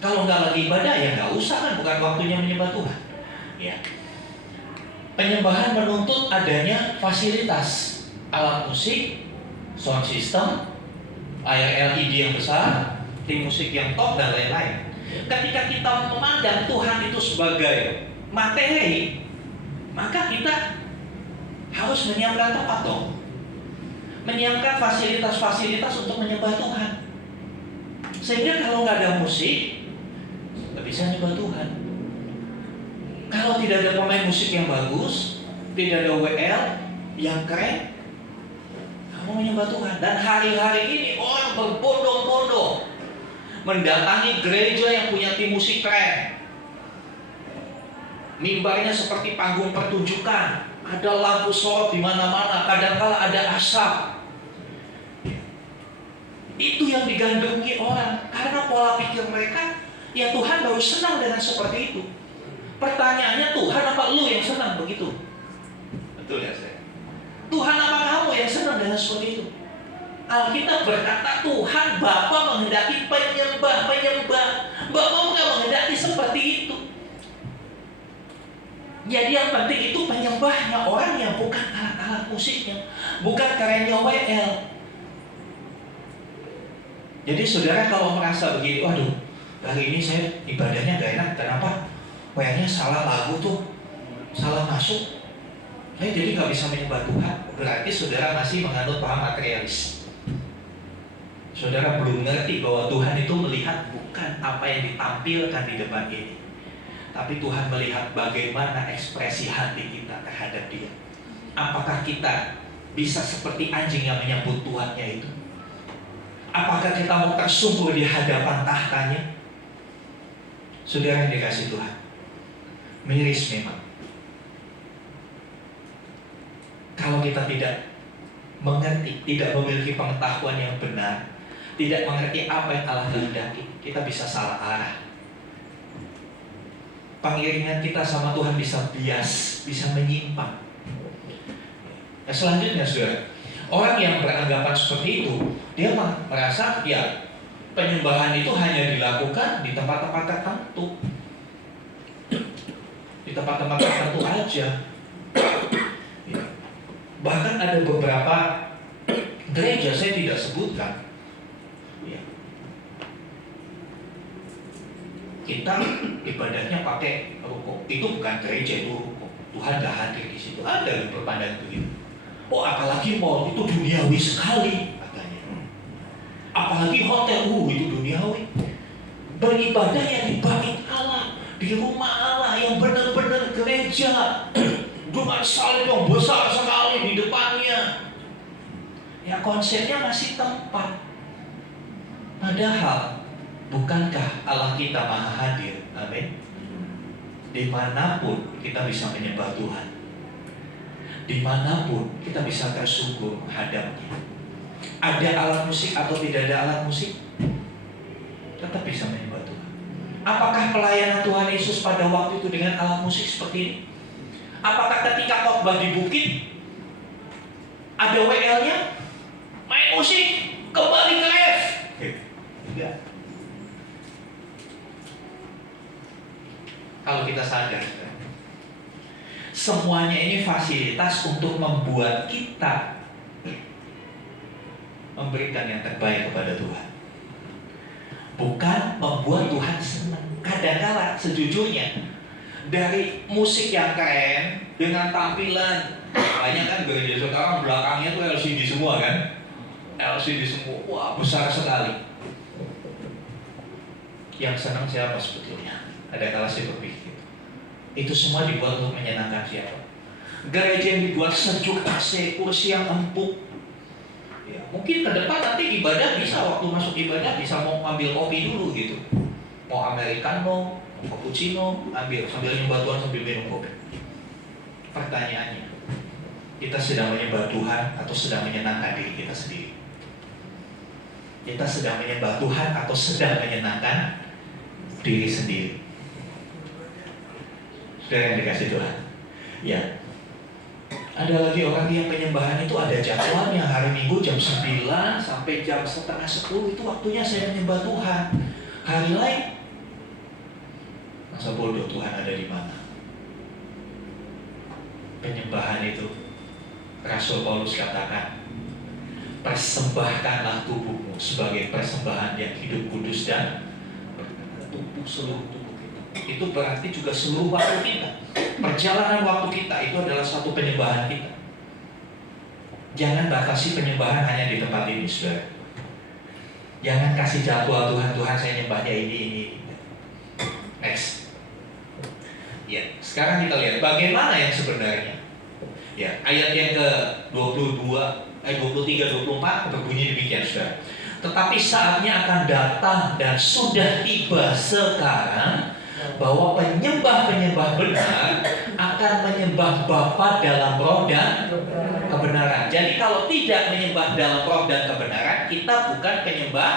Kalau nggak lagi ibadah, ya nggak usah, kan bukan waktunya menyembah Tuhan. Ya. Penyembahan menuntut adanya fasilitas, alat musik, sound system, layar LED yang besar, tim musik yang top, dan lain-lain. Ketika kita memandang Tuhan itu sebagai materi, maka kita harus menyiapkan tempat dong, menyiapkan fasilitas-fasilitas untuk menyembah Tuhan. Sehingga kalau nggak ada musik, nggak bisa menyembah Tuhan. Kalau tidak ada pemain musik yang bagus, tidak ada WL yang keren, kamu menyembah Tuhan. Dan hari-hari ini orang berbondong-bondong mendatangi gereja yang punya tim musik keren. Mimbarnya seperti panggung pertunjukan, ada lampu sorot di mana-mana, kadang-kala ada asap. Itu yang digandrungi orang, karena pola pikir mereka, ya Tuhan baru senang dengan seperti itu. Pertanyaannya, Tuhan apa lu yang senang begitu? Betul ya saya? Tuhan apa kamu yang senang dengan seperti itu? Alkitab berkata Tuhan Bapa menghendaki penyembah. Bapa nggak menghendaki seperti itu. Jadi yang penting itu penyembahnya, orang yang bukan alat-alat musiknya, bukan kerennya WL. Jadi saudara kalau merasa begini, waduh, hari ini saya ibadahnya gak enak, kenapa? WL-nya salah lagu tuh, salah masuk. Saya jadi gak bisa menyembah Tuhan. Berarti saudara masih menganut paham materialis. Saudara belum ngerti bahwa Tuhan itu melihat bukan apa yang ditampilkan di depan ini, tapi Tuhan melihat bagaimana ekspresi hati kita terhadap Dia. Apakah kita bisa seperti anjing yang menyambut tuannya itu? Apakah kita mau tersungkur di hadapan tahtanya? Saudara yang dikasih Tuhan, miris memang kalau kita tidak mengerti, tidak memiliki pengetahuan yang benar, tidak mengerti apa yang Allah kehendaki, kita bisa salah arah. Pengiringan kita sama Tuhan bisa bias, bisa menyimpang. Nah, selanjutnya saudara, orang yang beranggapan seperti itu, dia merasa ya penyembahan itu hanya dilakukan di tempat-tempat tertentu, di tempat-tempat tertentu aja. Ya. Bahkan ada beberapa gereja, saya tidak sebutkan, ya, kita ibadahnya pakai ruko. Itu bukan gereja, itu ruko. Tuhan gak hadir di situ. Ada berpandang begitu. Oh, apalagi mall itu duniawi sekali katanya. Apalagi hotel, itu duniawi. Beribadah yang di bait Allah, di rumah Allah yang benar-benar gereja dengan salib yang besar sekali di depannya. Ya, konsepnya masih tempat. Padahal bukankah Allah kita maha hadir? Amin. Dimanapun kita bisa menyembah Tuhan, dimanapun kita bisa tersyukur menghadapnya. Ada alat musik atau tidak ada alat musik, tetap bisa menyembah Tuhan. Apakah pelayanan Tuhan Yesus pada waktu itu dengan alat musik seperti ini? Apakah ketika khotbah di bukit ada WL-nya, main musik, kembali ke F? Enggak. Kalau kita sadar, semuanya ini fasilitas untuk membuat kita memberikan yang terbaik kepada Tuhan, bukan membuat Tuhan senang. Kadang-kala sejujurnya dari musik yang keren dengan tampilan, banyak kan gereja sekarang belakangnya tuh LCD semua kan, LCD semua, wah besar sekali. Yang senang siapa sebetulnya? Ada kala saya berpikir, itu semua dibuat untuk menyenangkan siapa? Gereja yang dibuat sejuk, AC, kursi yang empuk. Ya, mungkin ke depan nanti ibadah bisa, waktu masuk ibadah bisa mau ambil kopi dulu gitu, mau americano, mau cappuccino, ambil sambil nyembah Tuhan sambil minum kopi. Pertanyaannya, kita sedang menyembah Tuhan atau sedang menyenangkan diri kita sendiri? Kita sedang menyembah Tuhan atau sedang menyenangkan diri sendiri? Saudara yang dikasih Tuhan, ya, ada lagi orang yang penyembahan itu ada jadwalnya. Hari Minggu jam 9 sampai jam setengah 10 itu waktunya saya menyembah Tuhan. Hari lain, masa bodoh Tuhan ada di mana? Penyembahan itu, Rasul Paulus katakan, persembahkanlah tubuhmu sebagai persembahan yang hidup, kudus dan tubuh, seluruh tubuh kita. Itu berarti juga seluruh waktu kita. Perjalanan waktu kita itu adalah suatu penyembahan kita. Jangan batasi penyembahan hanya di tempat ini, saudara. Jangan kasih jadwal Tuhan saya nyembahnya ini. Next. Ya, sekarang kita lihat bagaimana yang sebenarnya. Ya, ayat yang ke-22, 23, 24 berbunyi demikian, saudara. Tetapi saatnya akan datang dan sudah tiba sekarang bahwa penyembah-penyembah benar akan menyembah Bapa dalam roh dan kebenaran. Jadi kalau tidak menyembah dalam roh dan kebenaran, kita bukan penyembah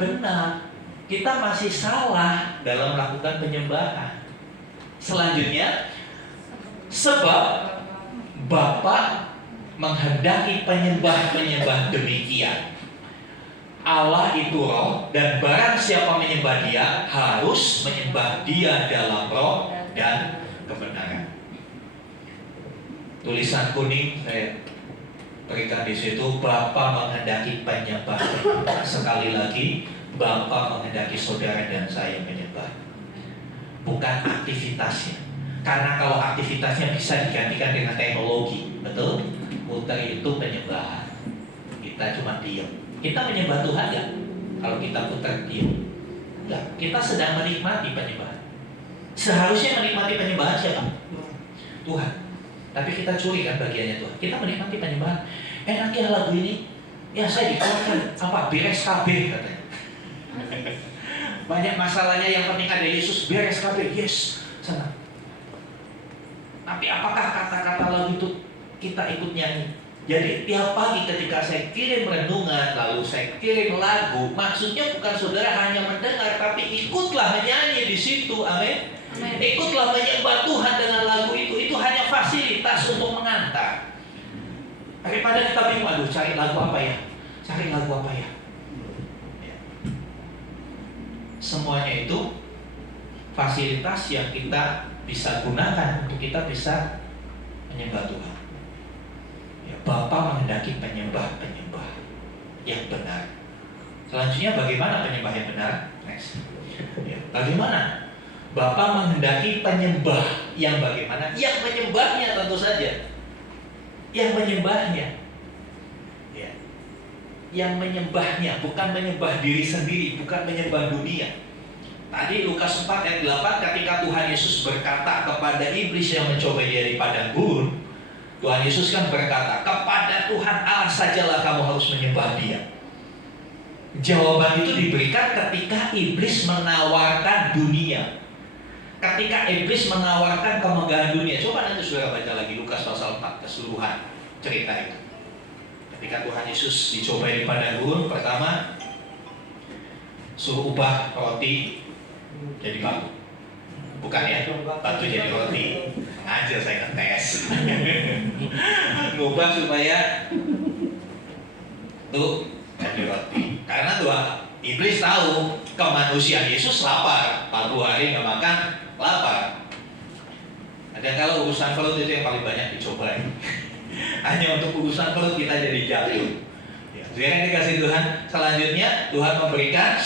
benar. Kita masih salah dalam melakukan penyembahan. Selanjutnya, sebab Bapa menghendaki penyembah-penyembah demikian. Allah itu roh, dan barang siapa menyembah Dia harus menyembah Dia dalam roh dan kebenaran. Tulisan kuning saya berikan di situ, Bapa menghendaki penyembah. Sekali lagi, Bapa menghendaki saudara dan saya menyembah, bukan aktivitasnya. Karena kalau aktivitasnya bisa digantikan dengan teknologi, betul? Muter itu penyembahan. Kita cuma diam. Kita menyembah Tuhan enggak? Kalau kita putar diam, enggak. Kita sedang menikmati penyembahan. Seharusnya menikmati penyembahan siapa? Tuhan. Tapi kita curi kan bagiannya Tuhan. Kita menikmati penyembahan. Enaknya lagu ini, ya saya dikeluarkan apa? Beres KB katanya. Banyak masalahnya, yang penting ada Yesus, beres KB, yes, senang. Tapi apakah kata-kata lagu itu kita ikut nyanyi? Jadi tiap pagi ketika saya kirim renungan, lalu saya kirim lagu, maksudnya bukan saudara hanya mendengar, tapi ikutlah menyanyi di situ, amin. Ikutlah menyembah Tuhan dengan lagu itu. Itu hanya fasilitas untuk mengantar. Daripada kita bingung, aduh cari lagu apa ya? Cari lagu apa ya? Semuanya itu fasilitas yang kita bisa gunakan untuk kita bisa menyembah Tuhan. Bapa menghendaki penyembah-penyembah yang benar. Selanjutnya bagaimana penyembah yang benar? Next. Bagaimana Bapa menghendaki penyembah yang bagaimana? Yang menyembahnya tentu saja. Yang menyembahnya. Ya. Yang menyembahnya, bukan menyembah diri sendiri, bukan menyembah dunia. Tadi Lukas 4 ayat 8 ketika Tuhan Yesus berkata kepada iblis yang mencoba dia di padang gurun, Tuhan Yesus kan berkata, kepada Tuhan Allah sajalah kamu harus menyembah Dia. Jawaban itu diberikan ketika iblis menawarkan dunia. Ketika iblis menawarkan kemegahan dunia. Coba nanti saudara baca lagi Lukas pasal 4 keseluruhan cerita itu. Ketika Tuhan Yesus dicobai di padang gurun, pertama suruh ubah roti jadi batu. Bukan ya, batu jadi roti. Aja saya ngetes. Ngubah supaya tuh jadi roti. Karena Tuhan iblis tahu kemanusiaan Yesus lapar, 40 hari nggak makan, lapar. Dan kalau urusan perut itu yang paling banyak dicoba. Hanya untuk urusan perut kita jadi jatuh. Jadi yang dikasih Tuhan, selanjutnya Tuhan memberikan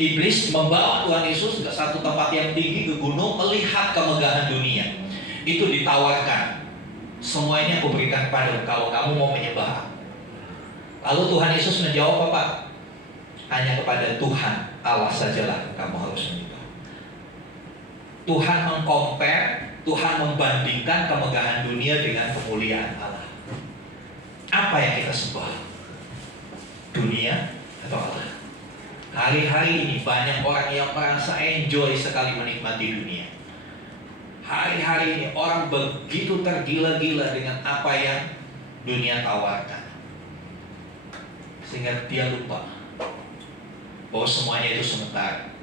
iblis membawa Tuhan Yesus ke satu tempat yang tinggi ke gunung melihat kemegahan dunia. Itu ditawarkan. Semua ini aku berikan padamu kalau kamu mau menyembah. Lalu Tuhan Yesus menjawab apa? Hanya kepada Tuhan Allah sajalah kamu harus menyembah. Tuhan mengcompare, Tuhan membandingkan kemegahan dunia dengan kemuliaan Allah. Apa yang kita sembah? Dunia atau Allah? Hari-hari ini banyak orang yang merasa enjoy sekali menikmati dunia. Hari-hari ini orang begitu tergila-gila dengan apa yang dunia tawarkan, sehingga dia lupa bahwa semuanya itu sementara.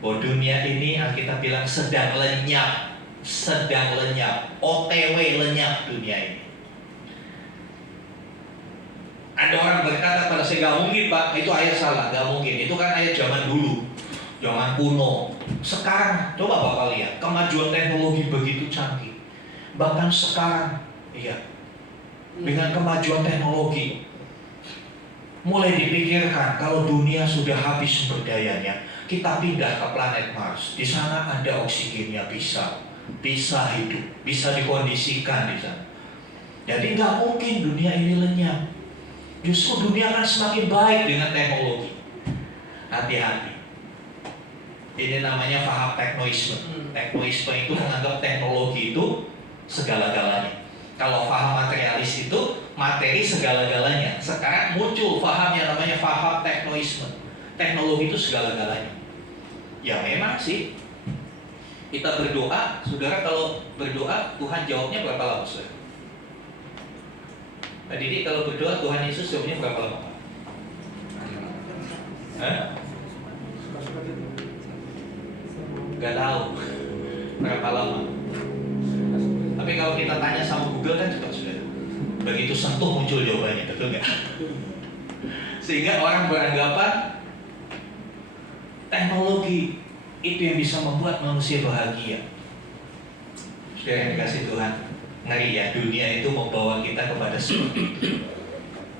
Bahwa dunia ini Alkitab bilang sedang lenyap, OTW lenyap dunia ini. Ada orang berkata pada saya, gak mungkin Pak, itu ayat salah, gak mungkin. Itu kan ayat zaman dulu, zaman kuno. Sekarang, coba Bapak lihat, kemajuan teknologi begitu canggih. Bahkan sekarang, dengan kemajuan teknologi, mulai dipikirkan kalau dunia sudah habis sumber dayanya, kita pindah ke planet Mars. Di sana ada oksigennya, bisa hidup, bisa dikondisikan di sana. Jadi nggak mungkin dunia ini lenyap. Justru dunia akan semakin baik dengan teknologi. Hati-hati. Ini namanya paham teknoisme. Teknoisme itu menganggap teknologi itu segala-galanya. Kalau paham materialis itu materi segala-galanya. Sekarang muncul paham yang namanya paham teknoisme. Teknologi itu segala-galanya. Ya memang sih. Kita berdoa, saudara kalau berdoa Tuhan jawabnya berapa lama saudara? Pak Didi kalau berdoa Tuhan Yesus jawabnya berapa lama? Gak tahu berapa lama. Tapi kalau kita tanya sama Google kan cepat sudah. Begitu sentuh muncul jawabannya, betul nggak? Sehingga orang beranggapan teknologi itu yang bisa membuat manusia bahagia. Saudara yang dikasih Tuhan, ngeri ya, dunia itu membawa kita kepada seperti itu.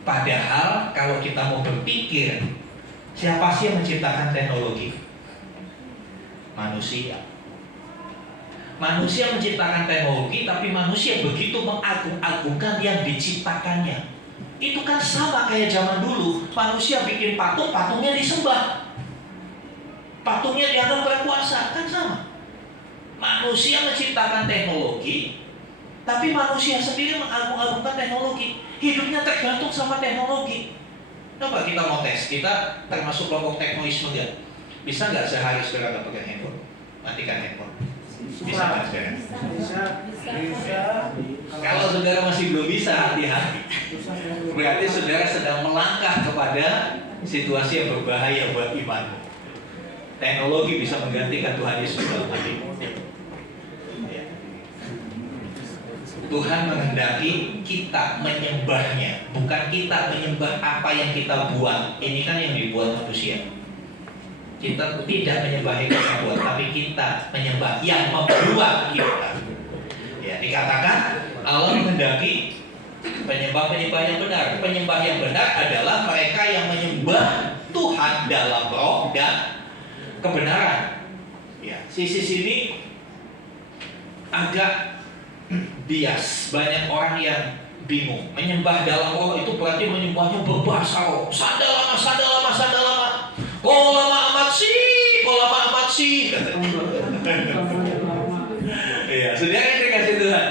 Padahal kalau kita mau berpikir, siapa sih yang menciptakan teknologi? Manusia. Manusia menciptakan teknologi, tapi manusia begitu mengagung-agungkan yang diciptakannya. Itu kan sama kayak zaman dulu, manusia bikin patung, patungnya disembah. Patungnya dianggap berkuasa, kan sama. Manusia menciptakan teknologi, tapi manusia sendiri mengagung-agungkan teknologi. Hidupnya tergantung sama teknologi. Coba kita mau tes, kita termasuk kelompok teknoisme nggak? Bisa nggak sehari saudara nggak pegang handphone? Matikan handphone. Bisa nggak saudara? Bisa. Kalau saudara masih belum bisa, hati-hati. Berarti saudara sedang melangkah kepada situasi yang berbahaya buat imanmu. Teknologi bisa menggantikan Tuhan Yesus dalam hatimu. Tuhan menghendaki kita menyembahnya, bukan kita menyembah apa yang kita buat. Ini kan yang dibuat manusia. Kita tidak menyembah yang kita buat, tapi kita menyembah yang membuat kita. Ya, dikatakan Allah menghendaki penyembah-penyembah yang benar. Penyembah yang benar adalah mereka yang menyembah Tuhan dalam roh dan kebenaran. Ya, sisi sini agak bias. Banyak orang yang bingung. Menyembah dalam roh itu berarti menyembahnya berbahasa roh. Sandalama, sandalama, sandalama. Kau lama amat sih, kau lama amat sih. Iya, saudara yang dikasih Tuhan.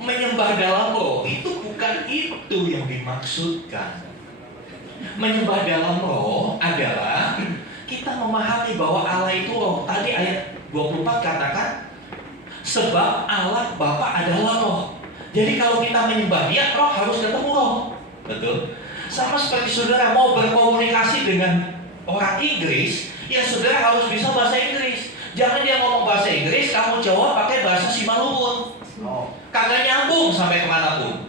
Menyembah dalam roh itu bukan itu yang dimaksudkan. Menyembah dalam roh adalah kita memahami bahwa Allah itu roh. Tadi ayat 24 katakan, sebab Allah Bapa adalah roh. Jadi kalau kita menyembah Dia, roh harus ketemu roh. Betul? Sama seperti saudara mau berkomunikasi dengan orang Inggris, ya saudara harus bisa bahasa Inggris. Jangan dia ngomong bahasa Inggris, kamu jawab pakai bahasa Simalungun. Kagak nyambung sampai kemanapun.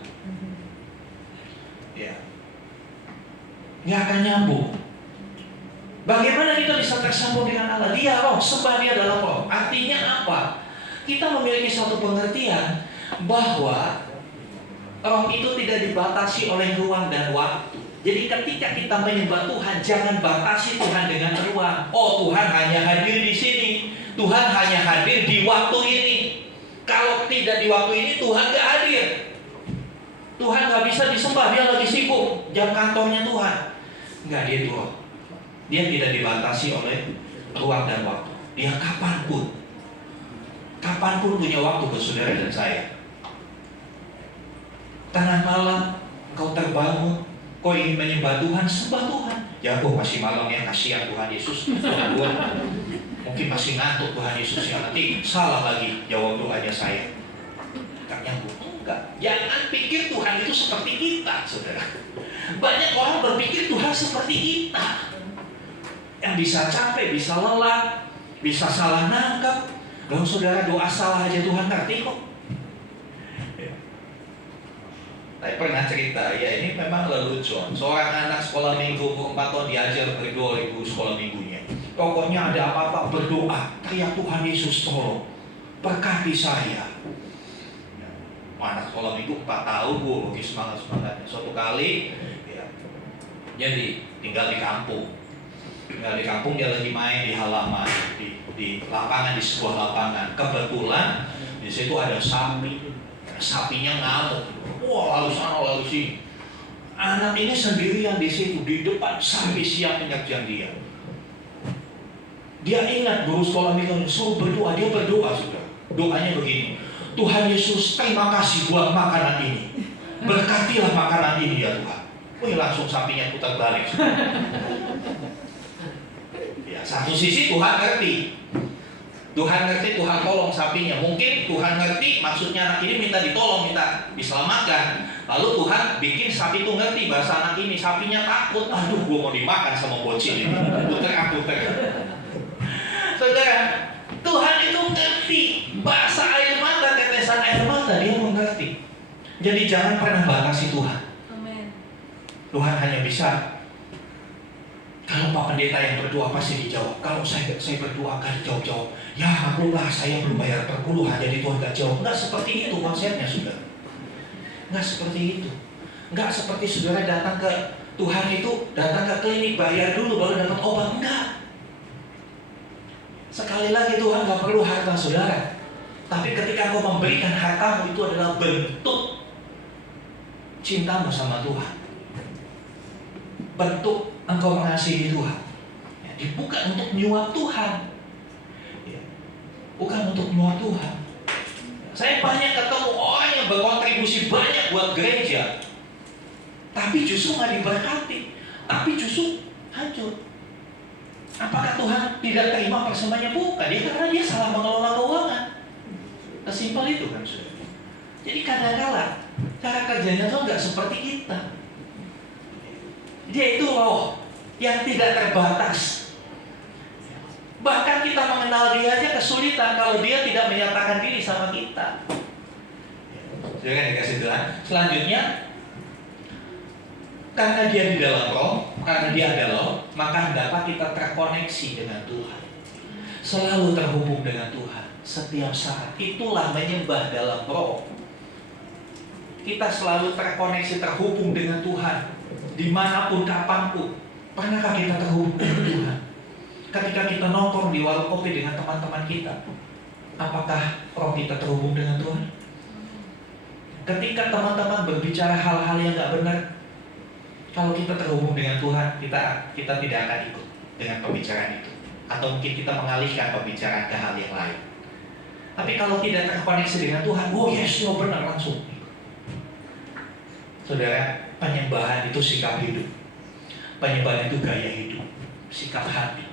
Ya, nggak akan nyambung. Bagaimana kita bisa tersambung dengan Allah? Dia roh, sembah Dia dalam roh. Artinya apa? Kita memiliki suatu pengertian bahwa roh itu tidak dibatasi oleh ruang dan waktu. Jadi ketika kita menyembah Tuhan, jangan batasi Tuhan dengan ruang. Oh, Tuhan hanya hadir di sini. Tuhan hanya hadir di waktu ini. Kalau tidak di waktu ini, Tuhan nggak hadir. Tuhan nggak bisa disembah, Dia lagi sibuk. Jam kantornya Tuhan. Nggak, Dia itu roh. Dia tidak dibatasi oleh ruang dan waktu. Dia kapanpun punya waktu buat saudara dan saya. Tengah malam kau terbangun, kau ingin menyembah Tuhan, sembah Tuhan. Ya kok masih malam ya, kasihan Tuhan Yesus. Mungkin masih ngantuk Tuhan Yesus ya, nanti salah lagi jawab doanya saya. Tak nyambung. Enggak. Jangan pikir Tuhan itu seperti kita, saudara. Banyak orang berpikir Tuhan seperti kita, yang bisa capek, bisa lelah, bisa salah nangkap. Kalau saudara doa salah aja Tuhan ngerti kok. Saya pernah cerita, ya ini memang lelucon. Seorang anak sekolah minggu umur 4 tahun diajar berdoa ibu sekolah minggunya. Pokoknya ada apa-apa berdoa, teriak Tuhan Yesus tolong, berkati saya. Anak sekolah minggu 4 tahun, lagi semangat-semangatnya. Suatu kali, ya, jadi tinggal di kampung. Dia lagi main di halaman, di lapangan, di sebuah lapangan. Kebetulan di situ ada sapi. Sapinya ngamuk. Wah, lalu sana lalu sini. Anak ini sendirian di situ, di depan sapi siap menyerjang dia. Dia ingat guru sekolah minggu suruh berdoa, dia berdoa sudah. Doanya begini, Tuhan Yesus, terima kasih buat makanan ini. Berkatilah makanan ini ya Tuhan. Wih, langsung sapinya putar balik. Ya, satu sisi Tuhan ngerti. Tuhan tolong sapinya. Mungkin Tuhan ngerti maksudnya anak ini minta ditolong, minta diselamatkan. Lalu Tuhan bikin sapi itu ngerti bahasa anak ini. Sapinya takut, aduh gue mau dimakan sama bocil ini. Puter. Saudara, Tuhan itu ngerti bahasa air mata, tetesan air mata, Dia mengerti. Jadi jangan pernah batasi Tuhan. Amen. Tuhan hanya bisa. Kalau Pak Pendeta yang berdoa pasti dijawab. Kalau saya berdoa kan dijawab. Ya maklumlah, saya belum bayar perpuluhan, jadi Tuhan gak jawab. Enggak seperti itu konsepnya, saudara. Enggak seperti itu. Enggak seperti saudara datang ke Tuhan itu, datang ke klinik, bayar dulu baru dapat obat. Enggak. Sekali lagi Tuhan gak perlu harta saudara. Tapi ketika kau memberikan hartamu, itu adalah bentuk cintamu sama Tuhan. Bentuk engkau mengasihi Tuhan. Ya, bukan untuk menyuap Tuhan. Ya, bukan untuk menyuap Tuhan. Saya banyak ketemu orang yang berkontribusi banyak buat gereja, tapi justru nggak diberkati, tapi justru hancur. Apakah Tuhan tidak terima persembahannya? Bukan, karena dia salah mengelola keuangan. Sesimpel itu kan, saudara. Jadi kadang-kala cara kerjanya tuh nggak seperti kita. Dia itu roh yang tidak terbatas. Bahkan kita mengenal Dia aja kesulitan kalau Dia tidak menyatakan diri sama kita. Jangan dikasih Tuhan. Selanjutnya, karena Dia di dalam roh, karena Dia adalah roh, maka dapat kita terkoneksi dengan Tuhan. Selalu terhubung dengan Tuhan setiap saat. Itulah menyembah dalam roh. Kita selalu terkoneksi, terhubung dengan Tuhan dimanapun, kapanpun. Pernahkah kita terhubung dengan Tuhan? Ketika kita nongkrong di warung kopi dengan teman-teman kita, apakah roh kita terhubung dengan Tuhan? Ketika teman-teman berbicara hal-hal yang gak benar, kalau kita terhubung dengan Tuhan, kita tidak akan ikut dengan pembicaraan itu. Atau mungkin kita mengalihkan pembicaraan ke hal yang lain. Tapi kalau tidak terkoneksi dengan Tuhan, oh yes, oh benar, langsung. Saudara, penyembahan itu sikap hidup. Penyembahan itu gaya hidup, sikap hati.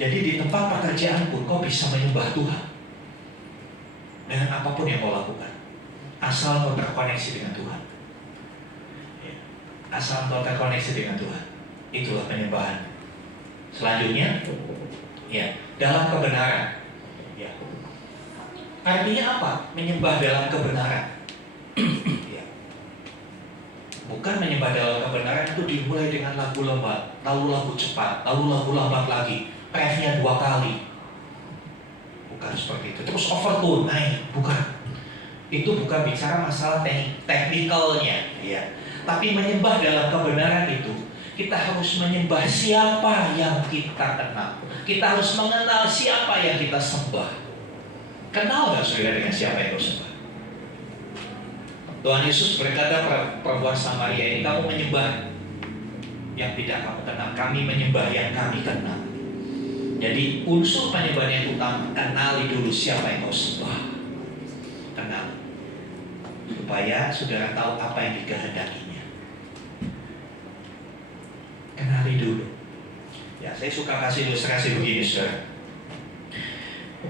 Jadi di tempat pekerjaan pun kau bisa menyembah Tuhan dengan apapun yang kau lakukan, asal kau terkoneksi dengan Tuhan. Asal kau terkoneksi dengan Tuhan, itulah penyembahan. Selanjutnya, ya, dalam kebenaran. Ya. Artinya apa? Menyembah dalam kebenaran. Ya. Bukan menyembah dalam kebenaran itu dimulai dengan lagu lambat, lalu lagu cepat, lalu lagu lambat lagi, refnya 2 kali. Bukan seperti itu. Terus overtone naik, bukan. Itu bukan bicara masalah teknikalnya, ya. Tapi menyembah dalam kebenaran itu, kita harus menyembah siapa yang kita kenal. Kita harus mengenal siapa yang kita sembah. Kenal gak saudara dengan siapa yang kau sembah? Tuhan Yesus berkata perempuan Samaria ini, kamu menyembah yang tidak kamu kenal, kami menyembah yang kami kenal. Jadi unsur penyembahan yang utama, kenali dulu siapa yang kau sembah. Kenal, supaya saudara tahu apa yang dikehendakinya. Kenali dulu. Ya, saya suka kasih ilustrasi begini, saudara.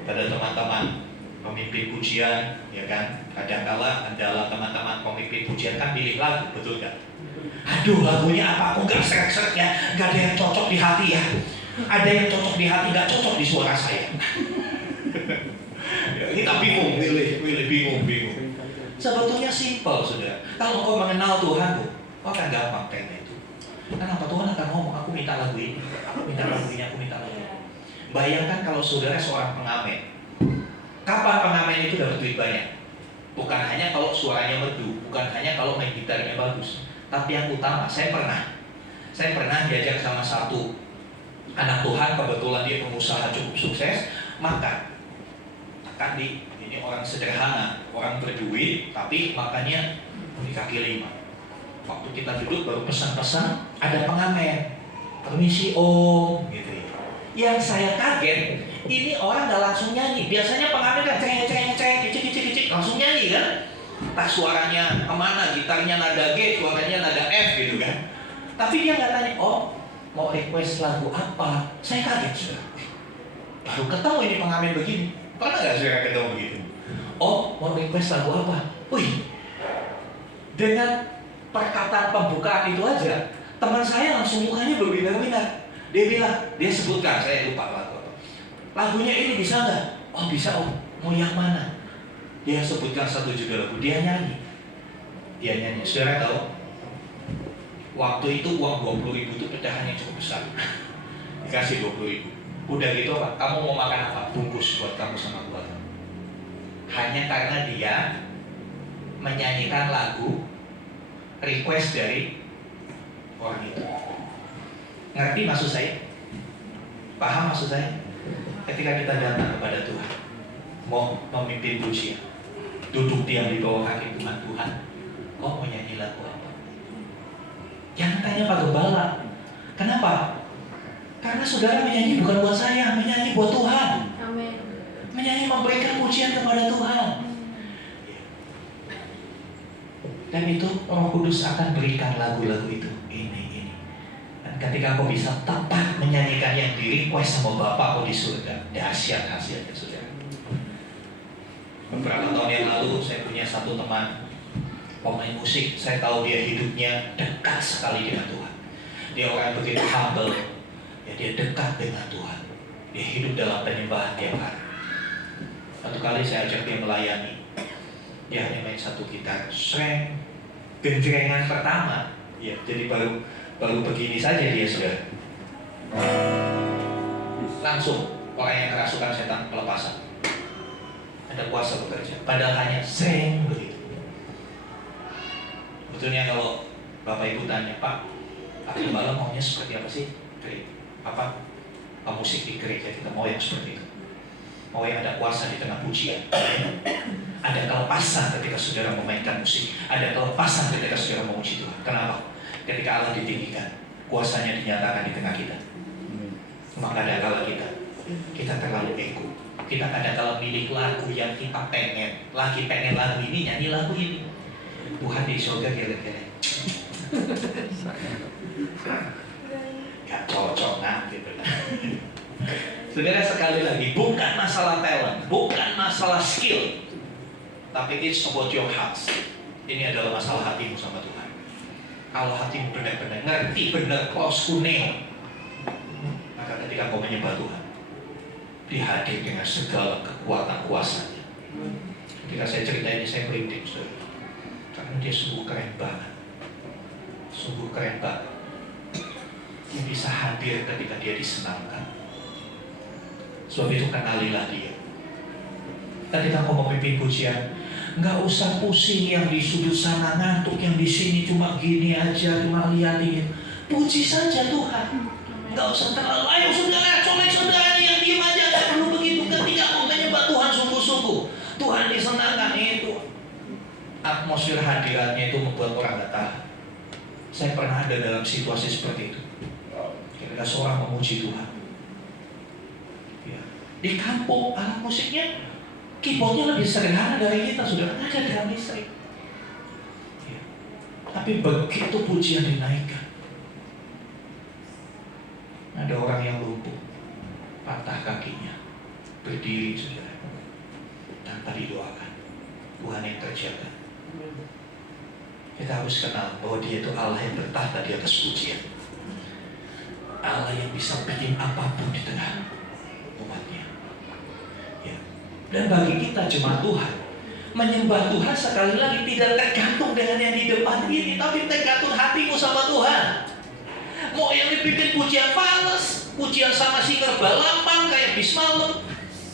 Pada teman-teman pemimpin pujian, ya kan, kadang-kala adalah teman-teman pemimpin pujian kan pilih lagu, betul kan? Aduh, lagunya apa? Aku gak seret-seret ya, gak ada yang cocok di hati ya. Ada yang cocok di hati, gak cocok di suara saya. Kita bingung, bingung. Sebetulnya simpel, saudara. Kalau kau mengenal Tuhan, kau akan gampang kayaknya itu. Kenapa Tuhan akan ngomong, aku minta lagu ini, aku minta lagu ini, aku minta lagu ini. Bayangkan kalau saudara seorang pengamen. Kapan pengamen itu dapat duit banyak? Bukan hanya kalau suaranya merdu, bukan hanya kalau main gitarnya bagus, tapi yang utama, saya pernah diajak sama satu anak Tuhan, kebetulan dia pengusaha cukup sukses, makan ini orang sederhana, orang berduit, tapi makannya di kaki 5. Waktu kita duduk baru pesan-pesan, ada pengamen, permisi om, gitu ya. Yang saya kaget, ini orang gak langsung nyanyi. Biasanya pengamen kan ceng, kicik, langsung nyanyi kan. Tak suaranya kemana, gitarnya nada G, suaranya nada F gitu kan. Tapi dia gak tanya, oh mau request lagu apa? Saya kaget sudah. Baru ketemu ini pengamen begini. Pernah gak saya ketemu begitu? Oh mau request lagu apa? Wih, dengan perkataan pembukaan itu aja, teman saya langsung mukanya berbinar-binar. Dia bilang, dia sebutkan, saya lupa lagu. Lagunya ini bisa nggak? Oh bisa om, mau yang mana? Dia sebutkan satu juga lagu, dia nyanyi. Saudara tahu? Waktu itu uang 20.000 itu pecahan yang cukup besar. Dikasih 20.000. Udah gitu apa? Kamu mau makan apa? Bungkus buat kamu sama keluarga. Hanya karena dia menyanyikan lagu request dari orang itu. Ngerti maksud saya? Paham maksud saya? Ketika kita datang kepada Tuhan, mau memimpin pujian, duduk diam di bawah kaki Tuhan, kau mau nyanyi lagu apa? Jangan tanya Pak Gembala. Kenapa? Karena saudara menyanyi bukan buat saya, menyanyi buat Tuhan. Amin. Menyanyi memberikan pujian kepada Tuhan. Dan itu Roh Kudus akan berikan lagu-lagu itu. Ini. Dan ketika kau bisa tepat menyanyikan yang di request sama Bapa kau di surga, dahsyat hasilnya saudara. Beberapa tahun yang lalu saya punya satu teman pemain musik. Saya tahu dia hidupnya dekat sekali dengan Tuhan. Dia orang begitu humble. Ya, dia dekat dengan Tuhan. Dia hidup dalam penyembahan tiap hari. Satu kali saya ajak dia melayani. Dia hanya main satu gitar, genjrengan pertama, ya, jadi baru begini saja dia sudah langsung orang yang kerasukan setan pelepasan. Ada kuasa bekerja. Padahal hanya begitu. Betulnya kalau Bapak Ibu tanya, Pak Gembala maunya seperti apa sih? musik di gereja kita mau yang seperti itu. Mau yang ada kuasa di tengah pujian. Ada kelepasan ketika saudara memainkan musik. Ada kelepasan ketika saudara memuji Tuhan. Kenapa? Ketika Allah ditinggikan, kuasanya dinyatakan di tengah kita. Maka ada kala kita terlalu ego. Kita kadang-kala milih lagu yang kita pengen. Lagi pengen lagu ini, nyanyi lagu ini. Tuhan di surga gele-gele. Gak cocok nanti. Saudara, sekali lagi, bukan masalah talent, bukan masalah skill, tapi it's about your heart. Ini adalah masalah hatimu sama Tuhan. Kalau hatimu benar-benar ngerti, benar close kuneo, maka ketika kau menyembah Tuhan, dihadir dengan segala kekuatan kuasanya. Ketika saya cerita ini, saya merinding, saudara, karena dia sungguh keren banget. Sungguh keren banget. Dia bisa hadir ketika dia disenangkan. Sebab itu kenalilah dia. Ketika kau memimpin pujian, nggak usah pusing yang di sudut sana ngantuk, yang di sini cuma gini aja, cuma liatin. Puji saja Tuhan. Nggak usah terlalu, ayo saudara, colek saudara yang diem aja, nggak perlu begitu. Ketika kau menyembah Tuhan sungguh-sungguh, Tuhan disenangkan. Itu atmosfer hadirannya itu membuat orang nggak tahan. Saya pernah ada dalam situasi seperti itu. Ketika seorang memuji Tuhan, di kampung alat musiknya keyboardnya lebih sederhana dari kita, sudah ada drum listrik. Ya. Tapi begitu pujian dinaikkan, ada orang yang lumpuh, patah kakinya, berdiri saudara, tanpa didoakan. Tuhan yang terjaga. Kita harus kenal bahwa Dia itu Allah yang bertahta di atas pujian. Allah yang bisa bikin apapun di tengah umatnya. Ya. Dan bagi kita jemaat Tuhan, menyembah Tuhan sekali lagi tidak tergantung dengan yang di depan ini, tapi tergantung hatimu sama Tuhan. Mau yang dibikin pujian fals, pujian sama singer balapan kayak bis malam,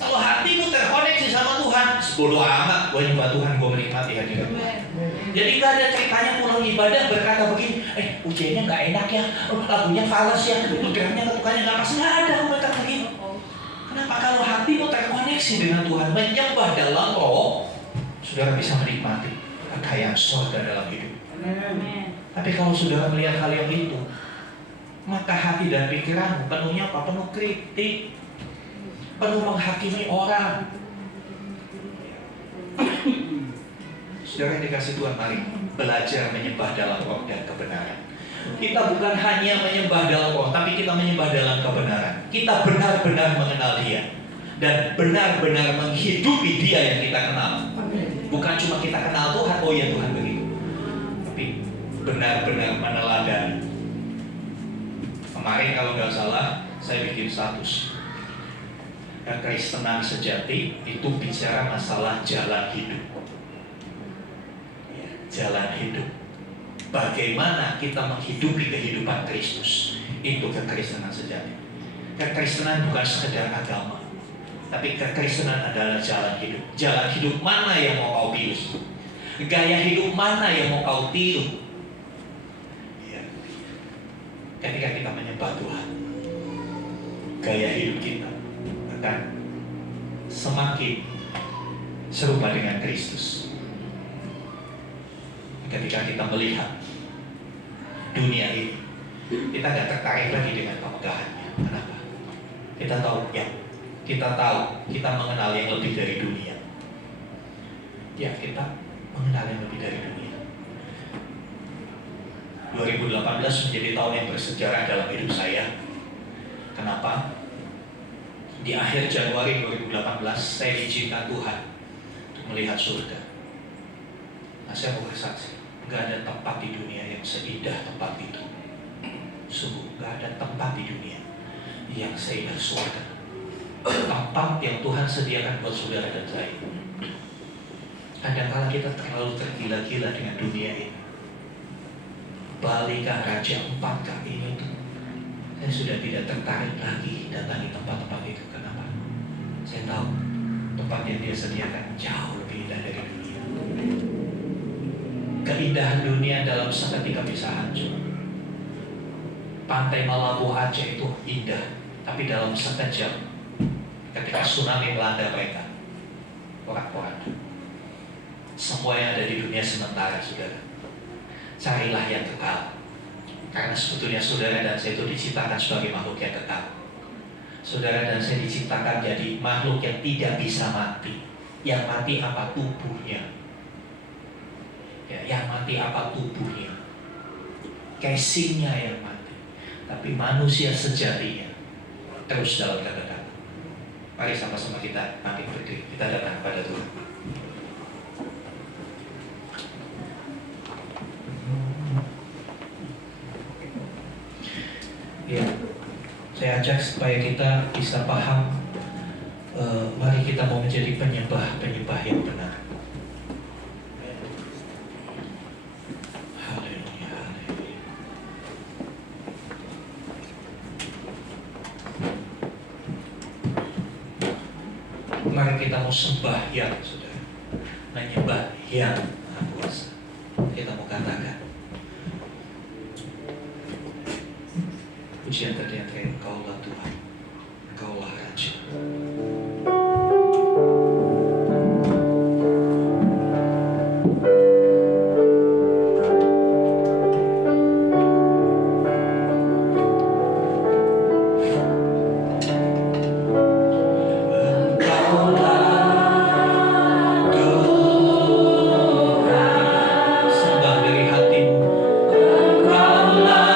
kalau hatimu terkoneksi sama Tuhan, bodoh amat, gue nyembah Tuhan, gue menikmati hadirat. Jadi gak ada ceritanya pulang ibadah berkata begini, pujiannya gak enak ya, lagunya fals ya, drumnya ketukannya gak pas. Gak ada komentar begini. Kenapa? Kalau hatimu terkoneksi dengan Tuhan, menyembah dalam roh, saudara bisa menikmati kekayaan surga dalam hidup. Tapi kalau saudara melihat hal yang itu, maka hati dan pikiranmu penuhnya apa? Penuh kritik, penuh menghakimi orang. Saudara yang dikasih Tuhan, mari belajar menyembah dalam roh dan kebenaran. Kita bukan hanya menyembah dalam roh, tapi kita menyembah dalam kebenaran. Kita benar-benar mengenal Dia dan benar-benar menghidupi Dia yang kita kenal. Bukan cuma kita kenal Tuhan, oh ya Tuhan begitu, tapi benar-benar meneladani. Kemarin kalau nggak salah, saya bikin status. Kekristenan sejati itu bicara masalah jalan hidup. Ya, jalan hidup. Bagaimana kita menghidupi kehidupan Kristus, itu kekristenan sejati. Kekristenan bukan sekedar agama, tapi kekristenan adalah jalan hidup. Jalan hidup mana yang mau kau pilih? Gaya hidup mana yang mau kau tiru? Ya. Ketika kita menyembah Tuhan, gaya hidup kita akan semakin serupa dengan Kristus. Ketika kita melihat dunia ini, kita gak tertarik lagi dengan kemegahannya. Kenapa? Kita tahu kita mengenal yang lebih dari dunia. Ya, kita mengenal yang lebih dari dunia. 2018 menjadi tahun yang bersejarah dalam hidup saya. Kenapa? Di akhir Januari 2018 saya diizinkan Tuhan untuk melihat surga. Nah, saya mau bersaksi, gak ada tempat di dunia yang seindah tempat itu. Sungguh, gak ada tempat di dunia yang seindah surga. Tempat yang Tuhan sediakan buat saudara dan saya. Kadang-kala kita terlalu tergila-gila dengan dunia ini. Balikah Raja 4K ini tuh, saya sudah tidak tertarik lagi datangi tempat-tempat itu. Kenapa? Saya tahu tempat yang Dia sediakan jauh lebih indah dari dunia. Keindahan dunia dalam seketika bisa hancur. Pantai Malabu Aceh itu indah, tapi dalam sekejap ketika tsunami melanda mereka, porak-porak. Semua yang ada di dunia sementara, saudara. Carilah yang kekal. Karena sebetulnya saudara dan saya itu diciptakan sebagai makhluk yang kekal. Saudara dan saya diciptakan jadi makhluk yang tidak bisa mati. Yang mati apa? Tubuhnya. Ya, yang mati apa? Tubuhnya. Casingnya yang mati. Tapi manusia sejatinya terus dalam kekekalan. Mari sama-sama kita bangkit berdiri. Kita datang pada Tuhan. Ya, saya ajak supaya kita bisa paham. Mari kita mau menjadi penyembah yang benar. Haleluya, haleluya. Mari kita mau sembah yang, saudara, menyembah yang Maha Kuasa. Kita mau katakan, pujian terdengar, Engkaulah Tuhan, Engkaulah Raja. Sembah dari hatimu. Engkaulah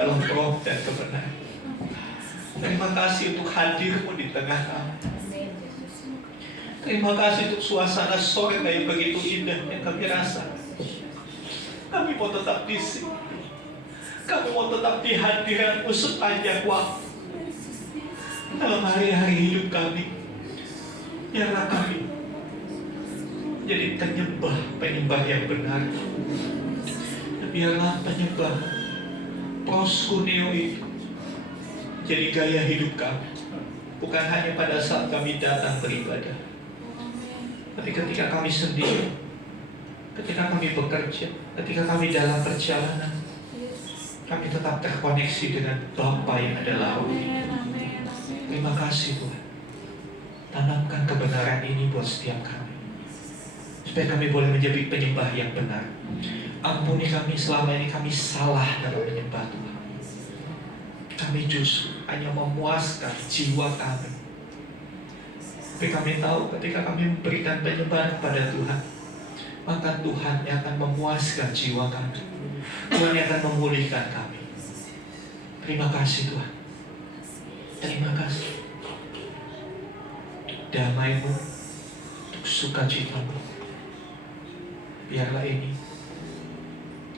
dalam roh dan kebenaran. Terima kasih untuk hadir-Mu di tengah kami. Terima kasih untuk suasana sore yang begitu indah yang kami rasa. Kami mau tetap di sini. Kami mau tetap di hadirat-Mu sepanjang waktu. Dalam hari-hari hidup kami, biarlah kami jadi penyembah yang benar. Dan biarlah penyembah proskuneo itu jadi gaya hidup kami. Bukan hanya pada saat kami datang beribadah, tapi ketika kami sendiri, ketika kami bekerja, ketika kami dalam perjalanan, kami tetap terkoneksi dengan Bapa yang ada laut. Terima kasih Tuhan. Tanamkan kebenaran ini buat setiap kami, supaya kami boleh menjadi penyembah yang benar. Ampuni kami selama ini kami salah dalam menyembah Tuhan. Kami justru hanya memuaskan jiwa kami. Tapi kami tahu ketika kami memberikan penyembahan kepada Tuhan, maka Tuhan yang akan memuaskan jiwa kami. Tuhan yang akan memulihkan kami. Terima kasih Tuhan. Terima kasih. Damai-Mu, untuk sukacita-Mu, biarlah ini